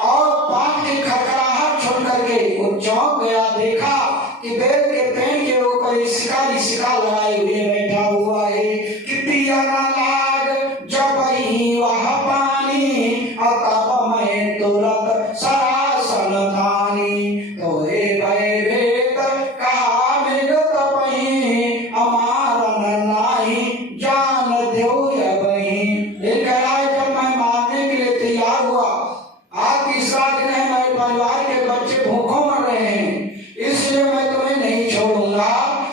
और बाण की खड़खड़ाहट छोड़ करके वो चौंक गया। देखा कि बेल के पेड़ के ऊपर एक शिकारी शिकार लगाए हुए बैठा हुआ है कि पिया ना लाग जब ही वह पानी, तब मैं तुरंत सरासन धानी। तो हे भय भेद का मिलत पही, अमारन नाही जान देव यबही। जब मैं मारने के लिए तैयार हुआ, आज तीसरा दिन है, मेरे परिवार के बच्चे भूखों मर रहे हैं, इसलिए मैं तुम्हें नहीं छोड़ूंगा।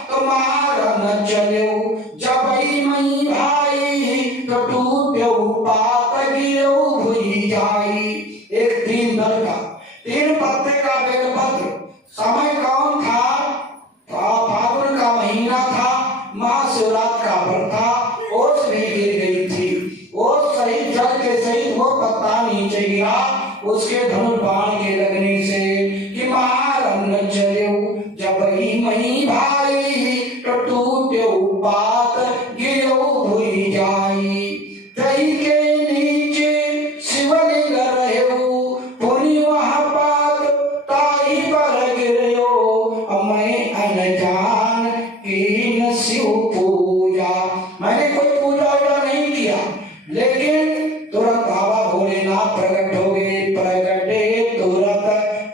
तो मारन चलो जब मई भाई, तो टूट्यो पात गिरो भुई जाई। एक दिन दर का 3 पत्ते का बेलपत्र, समय कौन था? फागुन का महीना था, महाशिवरात्रि का व्रत था, ओस भी गिर गई थी। ओस सहित जल के सहित वो पत्ता नीचे गिरा, उसके धनुष बाण के लगने से कि मारन चलो जब मई भाई, तो टूट्यो पात गिरो भुई जाई। दही के नीचे शिवलिंग रहो, पुनि वहाँ पात ताई पर गिरो। मैं अनजान कीन शिव पूजा, मैंने कोई पूजा नहीं किया, लेकिन तुरंत बाबा भोलेनाथ प्रकट हो गए। प्रगटे तुरंत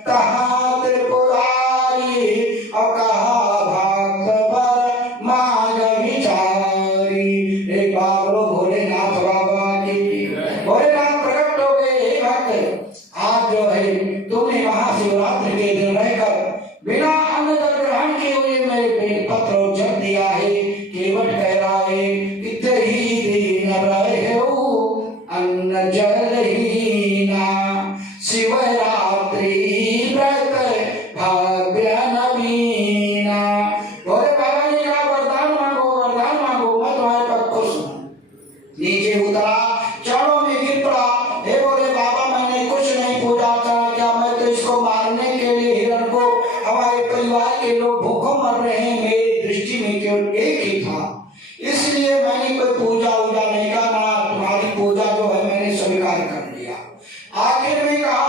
तहां त्रिपुरारी, और कहा भक्त बर मांग विचारी। एक बार बोलो भोलेनाथ बाबा की। भोलेनाथ प्रकट हो गए। हे भक्त, आज जो है तुमने महाशिवरात्रि के दिन रहकर बिना आपने जब ग्रहण किए हुए मेरे बेलपत्र जब दिया है, केवट कह रहा है कितने ही दिन रहे हो अन्न जलहीना, शिवरात्रि व्रत भव्य नवीना। बोले बाबा ने कहा वरदान मांगो, मैं तुम्हारे पर खुश हूँ। नीचे उतरा, चरणों में गिर पड़ा, हे बोले बाबा मैंने कुछ नहीं पूजा करा, क्या मैं तो इसको मारने के लिए हिरण को, हमारे परिवार के लोग भूखों मर रहे हैं, मेरी दृष्टि में केवल एक ही था, इसलिए मैंने कोई पूजा नहीं करना, तुम्हारी पूजा जो है मैंने स्वीकार कर लिया। आखिर में कहा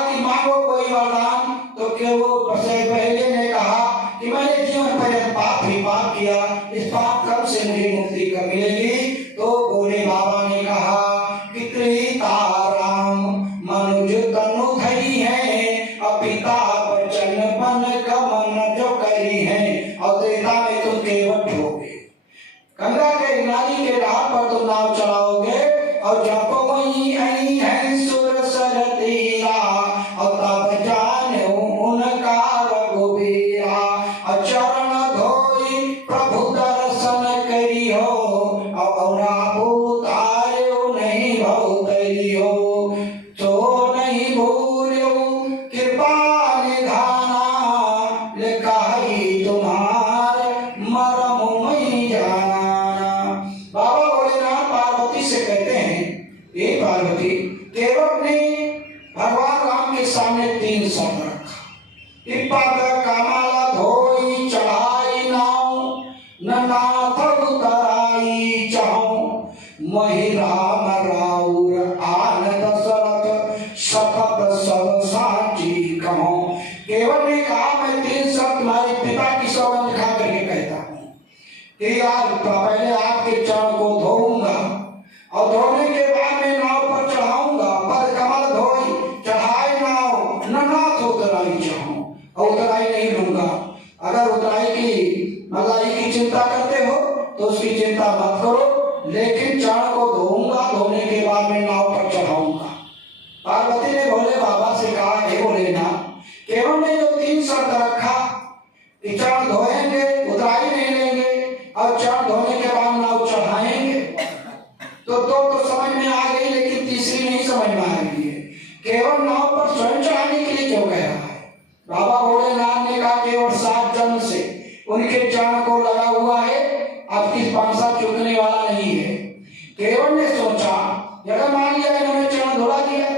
कि मांगो कोई वरदान, तो क्या वो पहले ने कहा कि मैंने जीवन पर्यंत पाप ही पाप किया, इस पाप कर्म से मुझे मुक्ति कब मिलेगी? तो बोले बाबा ने कहा कि त्रिताराम मनुज तनु धरी है, अपिता वचन मन गमन जो करी है, और त्रेता में तुम केवट होगे, गंगा के किनारे के घाट पर तुम नाव चलाओगे, और जब वही आई है सुर सर तीरा, और तब जाने उनका रघुबीरा, और चरण धोई प्रभु दर्शन करी हो, और तारे नहीं भौतरी हो, तो नहीं भूलो कृपा निधाना, लिखाई तुम्हार मरम मैं जाना। बाबा भोलेनाथ पार्वती से कहते हैं, ये पार्वती केवट ने भगवान राम के सामने 3 शब्द रखा, इपद कमल धोई चढ़ाई नाव, न नाथ उतराई चाहूं, मही राम राउर आन दशरथ शपथ सब साची कहूं। केवट ने कहा मैं 3 शब्द तुम्हारे पिता की सौगंध खा करके कहता हूँ कि यार पहले आपके चरण को धोऊंगा, और धोने के बाद में नाव पर चढ़ाऊंगा, पद कमल धोई चढ़ाई नाव, न नाथ उतराई चाहूं, और उतराई नहीं लूंगा। अगर उतराई की मलाई की चिंता करते हो तो उसकी चिंता मत करो, लेकिन चरण को धोऊंगा, धोने के बाद में नाव पर चढ़ाऊंगा। पार्वती ने भोले बाबा से कहा, हे भोलेनाथ, केवल ने जो 3 शर्त रखा कि चरण धोएंगे, उतराई नहीं लेंगे, और चरण धोने के बाद नाव चढ़ाएंगे, तो 2 तो समझ में आ गई, लेकिन तीसरी नहीं समझ में आ रही है, केवल नाव पर स्वयं चढ़ाने के लिए क्यों कह रहा है? बाबा भोलेनाथ ने कहा केवल 7 जन्म से उनके चरण को लगा हुआ है, अब किस पांसा चुकने वाला नहीं है। केवल ने सोचा अगर मान लिया इन्होंने चरण धोला दिया,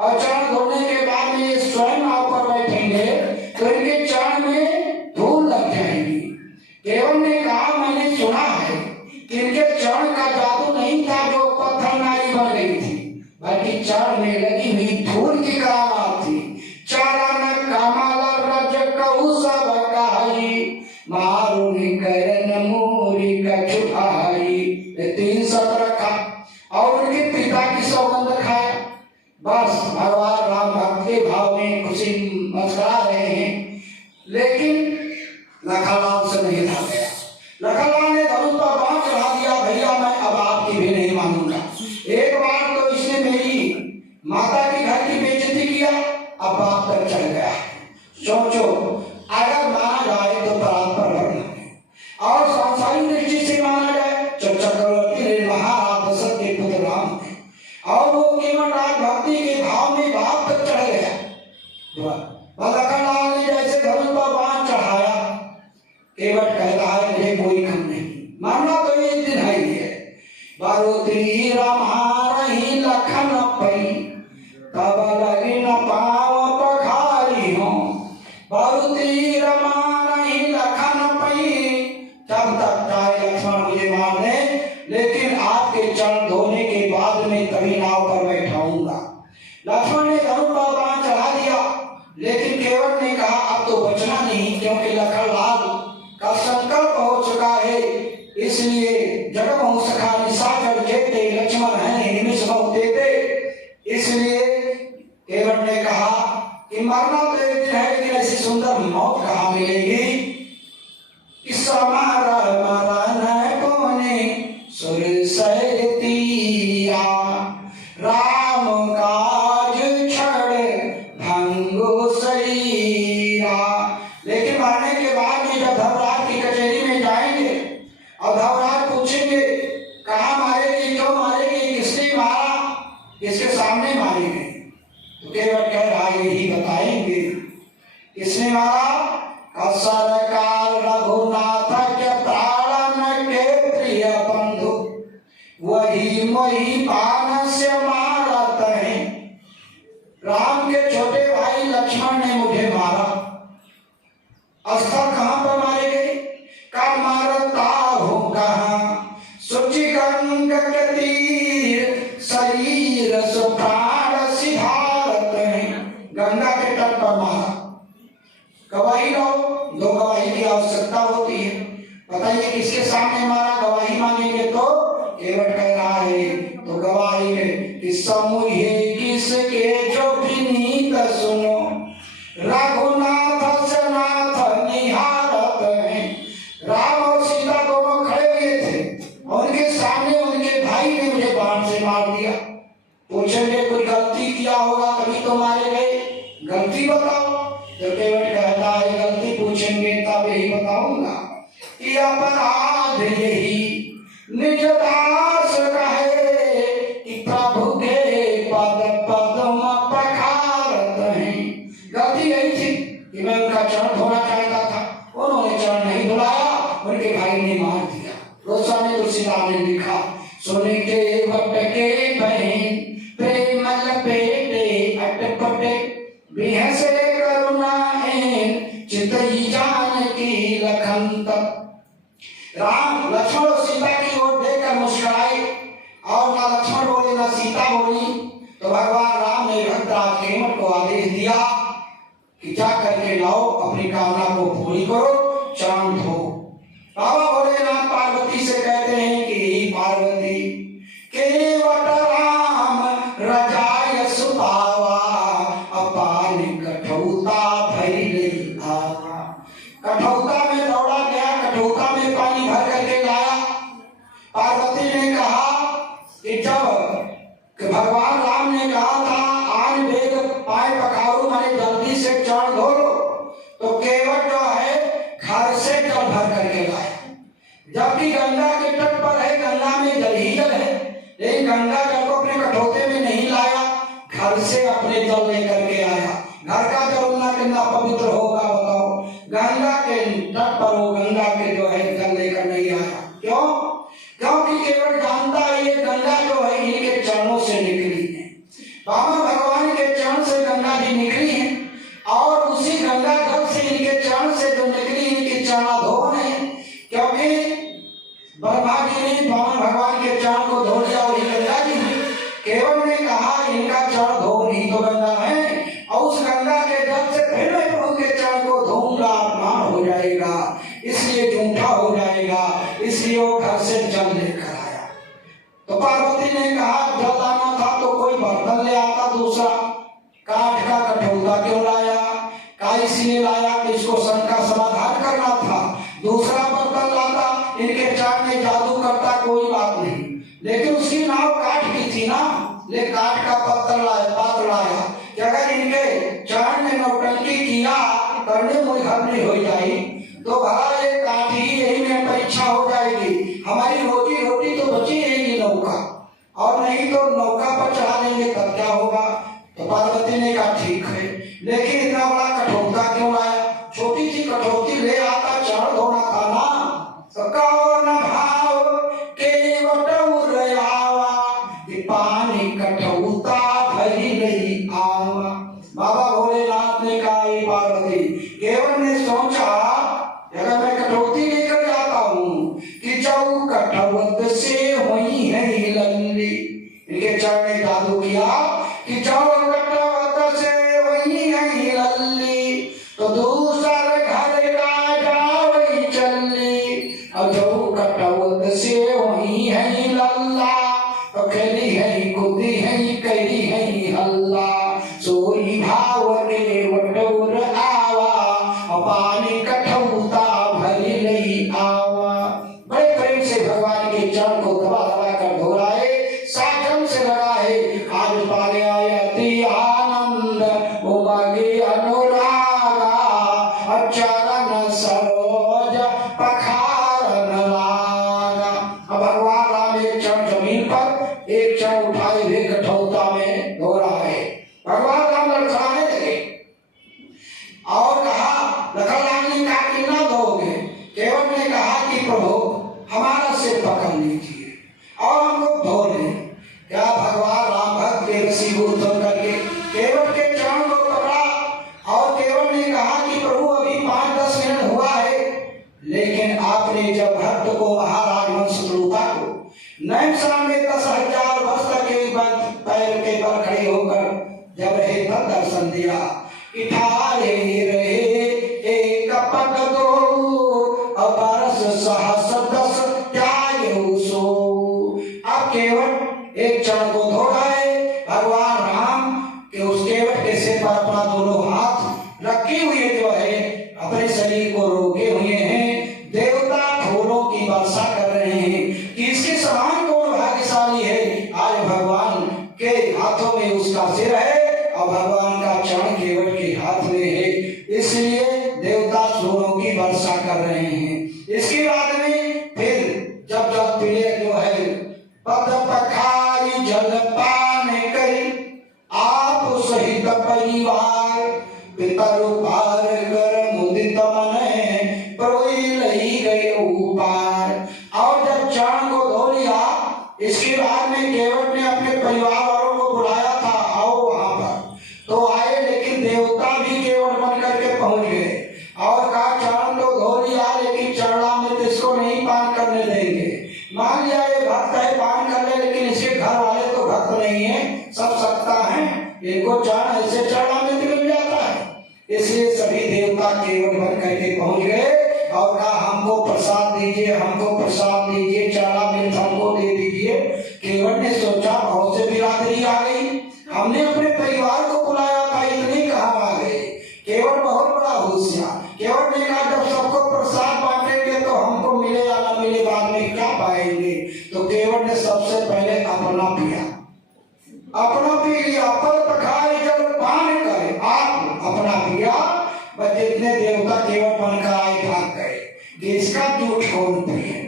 और चरण धोने के बाद में ये स्वयं नाव पर बैठेंगे, तो इनके चरण में धूल लग जाएगी। केवल ने कहा मैंने सुना है कि इनके चरण का जादू नहीं था जो पत्थर नारी बन गई थी, बल्कि चरण में लगी हुई धूल की करामात थी। चरण कमल रज कहु सब कहाई, मारुनि करन मोरी कछुआई। 3 शब्द रखा और उनके पिता की सौगंध खाया। बस भगवान राम भक्त के भाव में खुशी मस्करा रहे हैं, लेकिन लखनलाल से नहीं था गया। लखनलाल ने धनुष पर बाण चढ़ा दिया, भैया मैं अब आपकी भी नहीं मानूंगा। एक बार तो इसने मेरी माता के घर की बेइज्जती किया, अब बाप तक चल गया। सोचो अगर माना जाए तो प्राण पर लड़ना है, और सांसारिक दृष्टि से माना जाए तो चक्रवर्ती महाराज दशरथ के पुत्र राम थे, और वो केवल भक्ति के भाव में बाप तक चढ़ गया। लखनलाल ने जैसे धनुष पर बाण चढ़ाया, केवट कहता है मुझे कोई गम नहीं, मानना तो ये दिन है ही है। बारोत्री रमारही लखन पई, तब लगी न पाव पखारी हो। बारोत्री रमारही लखन पई, तब तक चाहे लक्ष्मण मुझे मारने, लेकिन आपके चरण धोने के बाद में कभी नाव पर बैठाऊंगा। लक्ष्मण ने धनुष पर बाण चढ़ा दिया, लेकिन केवट ने कहा अब तो बचना नहीं, क्योंकि लखनलाल का संकल्प हो चुका है, इसलिए जगमोह सखा निशाचर जेते लक्ष्मण है निमिष बहु देते। इसलिए केवट ने कहा कि मरना तो एक दिन है, लेकिन ऐसी सुंदर मौत कहाँ मिलेगी। इस सुर सैतिया राम काज छड़ भंगो शरीरा। लेकिन और धर्मराज पूछेंगे कहाँ मारेगी, क्यों मारेगी, किसने मारा, किसके सामने मारेंगे। तो केवट कह रहा यही बताएंगे किसने मारा। असर काल रघुनाथ के प्राण के प्रिय बंधु, वही मोही बाण से मारत है। राम के छोटे भाई लक्ष्मण ने मुझे मारा। अस्त्र कहाँ पर मारे गए, का मारता हूँ कहाँ, सुचि गंग के तीर शरीर सो प्राण सिधारत है। गंगा के तट पर मारा। गवाही लो, दो गवाही की आवश्यकता होती है। बताइए किसके सामने मारा, गवाही मांगेंगे तो केवट कह रहा है तो गवाही है कि समूहे किसके जो विनीत सुनो, रघुनाथ से नाथ निहारत है। राम और सीता दोनों खड़े हुए थे, उनके सामने उनके भाई ने मुझे बाण से मार दिया। पूछेंगे कोई गलती किया होगा तभी तो मारे गए, गलती बताओ। तो केवट कहता है गलती पूछेंगे तब यही बताऊंगा कि अपराध यही निज दास कहे, कि प्रभु के पद पद्म पखारत हैं। गलती यही थी कि मैं उनका चरण धोना चाहता था, उन्होंने चरण नहीं धुलाया, उनके भाई ने मार दिया। गोस्वामी तुलसीदास ने लिखा, सुन के वट के बहन प्रेम लपेटे अटपटे, बिहसे करुणाएं चितई जानकी लखन तब। राम लक्ष्मण और सीता की ओर देखकर मुस्कुराए, और ना लक्ष्मण बोले ना सीता बोली। तो भगवान राम ने भक्तराज केवट को आदेश दिया कि जा करके लाओ, अपनी कामना को पूरी करो, चरण धो। बाबा भोलेनाथ पार्वती से कहते हैं कि पार्वती केवट राम रजाय सुपावा, अपान कठौता भइले आवा। कठौता में दौड़ा गया, कठौता में पानी भर करके लाया। पार्वती ने कहा कि जब भगवान राम ने कहा था आन वेग पाए पखारू, माने जल्दी से चरण धो लो, तो केवट जो है घर से जल भर करके लाया। जबकि गंगा के तट पर है, गंगा में जल ही जल है, लेकिन गंगा जल को अपने कठौते में नहीं लाया, घर से अपने जल लेकर के आया। घर का जल ना कितना पवित्र होगा बताओ, गंगा के तट पर हो, गंगा के जो है जल लेकर नहीं आया। क्यों? क्योंकि केवट जानता है ये गंगा जो है इनके चरणों से निकली है, वामन भगवान के चरण से गंगा जी निकली है, और उसी गंगा जल से इनके चरण से जो निकली इनकी चरणाधोन है। क्योंकि ब्रह्मा जी ने वामन भगवान के चरण को धो लिया, वही गंगा जी ने। केवट ने कहा इनका चरण धोन ही तो गंगा है, और उस गंगा के जल से फिर मैं प्रभु के चरण को धोऊंगा, अपमान हो जाएगा, इसलिए झूठा हो जाएगा, इसलिए वो घर से जल लेकर आया। तो पार्वती ने कहा जल लाना था तो कोई बर्तन ले आता दूसरा, काठ का कठौता क्यों लाया, का इसलिए लाया कि इसको शंका समाधान करना था, दूसरा बर्तन लाता, इनके चरण में जादू करता कोई बात नहीं, लेकिन उसकी नाव काठ की थी ना, ले काठ का पत्थर लाया, पात्र लाया कि अगर इनके चरण में नौटंकी किया करने मुझे हो जाए तो भला ये काठ ही यही में परीक्षा हो जाएगी, हमारी रोटी रोटी तो बची रहेगी नौका, और नहीं तो नौका पर चढ़ा देंगे तब क्या होगा। तो पार्वती ने कहा ठीक है, लेकिन इतना बड़ा कठौता क्यों लाया, छोटी सी कठौती ले आता, चरण धोना था ना। तो कौन भाव केवट उरयावा, पानी कठौता भरी नहीं आवा। बाबा भोलेनाथ ने कहा पार्वती, केवट ने सोचा अगर मैं कठौती लेकर जाता हूँ कि जाऊ कठौत से हुई है लल्ली, इनके चरण ने जादू किया कि जाओ कठौत से हुई है लल्ली, तो दूसर घर का जावई चल्ली, और जाऊ कठौत से हुई है लल्ला, तो खेली है कुदी है करी है हल्ला, सोई भाव के वटोर आवा, पानी कठौता भरी नहीं आवा। बड़े प्रेम से भगवान के चरण को दबा दबा कर धो रहा है, साजन से लगा है, आज पाले आयति आनंद उमगे अनुरागा, चरण सरोज पखारन लागा। लेकिन आपने जब भक्त को महाराज वंशद्रुता को नैमिषारण्य में 10,000 वर्ष तक एक बार पैर के बल खड़े होकर जब रहे तब दर्शन दिया कि ठारे रहे एक पग दो अबरस सहस 10 त्यागे सो। अब केवट एक चरण को धो रहे भगवान राम के उस केवट के सिर पर अपना दोनों हाथ रखे हुए जो है अपने शरीर को रोके हुए हैं। देवता फूलों की वर्षा कर रहे हैं कि इसके समान कौन भाग्यशाली है। आज भगवान के हाथों में उसका सिर है और भगवान का चरण केवट के हाथ में है, इसलिए देवता फूलों की वर्षा कर रहे हैं। इसके बाद में फिर जब जब पीले जो है पद पखारी जल पान करी आप सहित परिवार पितर पार कर मुदित मन प्रोई लई गए ऊपर। और जब चरण को धो लिया इसके बाद में केवट ने अपने परिवार वालों को बुलाया था आओ वहां पर, तो आए लेकिन देवता भी केवट बन करके पहुंच गए और कहा चरण तो धो लिया लेकिन चरणामृत इसको नहीं पान करने देंगे। मान लिया ये भक्त है पान कर ले, लेकिन इसके घर वाले तो भक्त नहीं है, सब सकता है, इनको चरण ऐसे चरणामृत मिल जाता है। इसलिए सभी देवता केवट बन करके पहुंच गए और कहा हमको प्रसाद दीजिए, हमको प्रसाद दीजिए, चरणामृत हमको दे दीजिए। केवट ने सोचा बहुत से बिरादरी आ गई, हमने अपने परिवार को बुलाया था, इतने कहाँ आ गए। केवट बहुत बड़ा होशियार, केवट ने कहा जब सबको प्रसाद बांटेंगे तो हमको मिले या न मिले बाद में क्या पाएंगे। तो केवट ने सबसे पहले अपना पिया, अपना पी लिया, पद पखारी जल पान करे आप अपना पिया। बस जितने देवता केवट बनकर आए भाग गए कि इसका झूठ कौन पिए।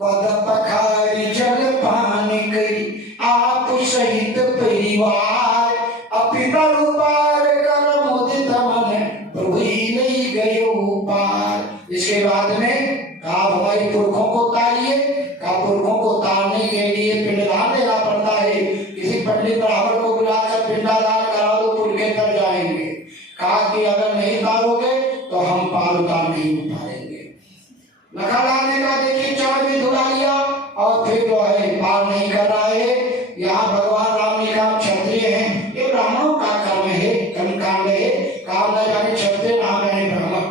पद पखारी जल पान करी आप सहित परिवार अपितर पार कर मुदित मन प्रोई लई गए ऊपर। इसके बाद में आप हमारे पुरखों को तारिए, का पुरखों को तारने के लिए पिंडदान देना पड़ता है। किसी पंडित ब्राह्मण को बुलाकर पिंडदान करा दो, पुरखे तर जाएंगे। कहा कि अगर नहीं तारोगे तो हम पार उतार नहीं उतारेंगे। लखनलाल ने कहा देखिए चरण भी धुला लिया और फिर जो है पार नहीं कर रहा है। यहाँ भगवान राम ने कहा क्षत्रिय हैं, ये ब्राह्मणों का कर्म है, कर्मकांड है, काम न जाने क्षत्रिय नाम जाने ब्राह्मण,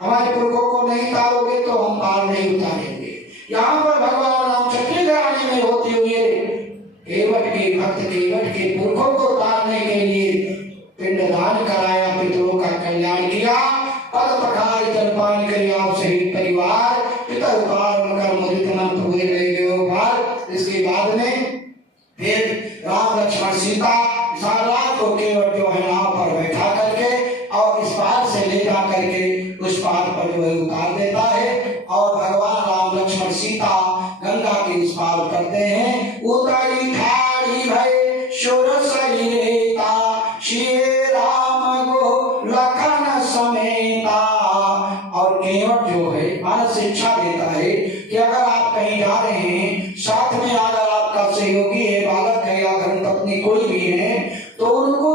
हमारे पुरखों को नहीं तारोगे तो हम पार नहीं उतारेंगे। यहाँ पर भगवान राम क्षत्रिय घराने में होते हुए केवट के भक्त केवट के पुरखों को तारने के लिए पिंडदान कराया, पितरों का कल्याण किया, पद पखारी जल पान करी आप सहित परिवार पितर पार कर मुदित मन प्रोई लई गए ऊपर। इसके बाद में फिर राम लक्ष्मण सीता सारी रात को केवट जो है नाव पर बैठा करके और इस पार से ले जा करके उस पार पर जो है उतार देता है। और भगवान राम लक्ष्मण सीता गंगा के इस पार करते हैं। उतरी ठाड़ी भय शोर सरिता श्री राम को लखन समेता। और केवट जो है मानव शिक्षा देता है कि अगर आप कहीं जा रहे हैं, साथ में अगर आपका सहयोगी है, बालक है या धर्मपत्नी कोई भी है, तो उनको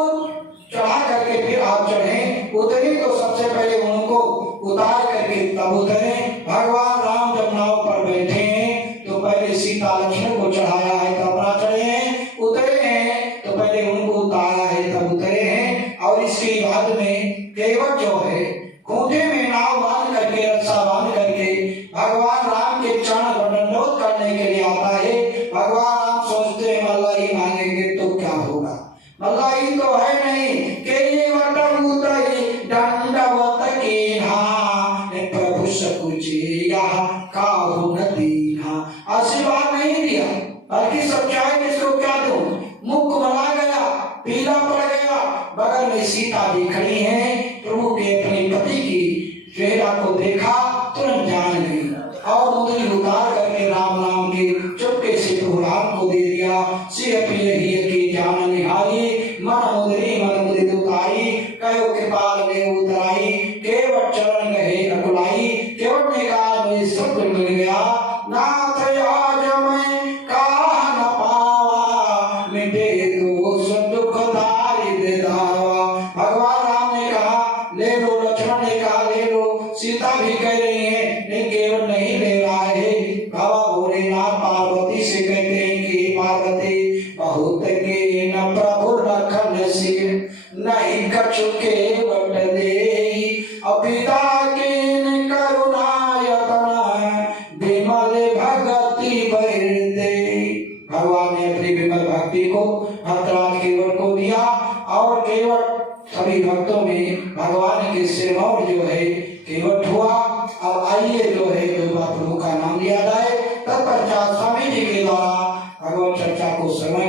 चढ़ा करके फिर आप चढ़ें। उतरे तो सबसे पहले उनको उतार करके तब उतरे। भगवान राम जब नाव पर बैठे हैं तो पहले सीता लक्ष्मण को चढ़ाया है तब अपना चढ़े हैं, उतरे हैं तो पहले उनको उतारा है तब उतरे हैं। और इसके बाद में केवट जो है खूंटे में नाव बांध करके रस्सा बांध करके भगवान राम के चरण को दंडवत करने के लिए आता है। भगवान राम सोचते हैं मल्लाई मांगेंगे तो क्या होगा, मल्लाई तो है नहीं के ये दंडवत के प्रभु सकुचिया काहू न दीना। आशीर्वाद नहीं दिया बल्कि सच्चाई इसको क्या दूं, मुख बना गया, पीला पड़ गया। बगल में सीता जी खड़ी हैं, प्रभु के अपने पति की चेहरा को देखा तुरंत जान गई और मुद्री उतार करके राम नाम के चुपके से प्रभु राम को दे दिया। सिर प्रिय ही की जान निहारी मन मुद्री उतारी कहो कृपाल में उतराई। केवट चरण गए अकुलाई, केवट ने कहा मुझे सब कुछ मिल गया, नाथ आज मैं कहा न पावा मिटे दोष दुख दारिद्र दावा। भगवान राम ने कहा ले लो, लक्ष्मण ने कहा ले लो, सीता भी कह रही है कीन करुणायतन विमल भक्ति बरते। भगवान ने अपनी विमल भक्ति को भक्तराज केवट को दिया और केवट सभी भक्तों में भगवान के सिरमौर जो है केवट हुआ। अब आइए जो है दो प्रभु का नाम लिया जाए। तत्पश्चात स्वामी जी के द्वारा भगवत चर्चा को समय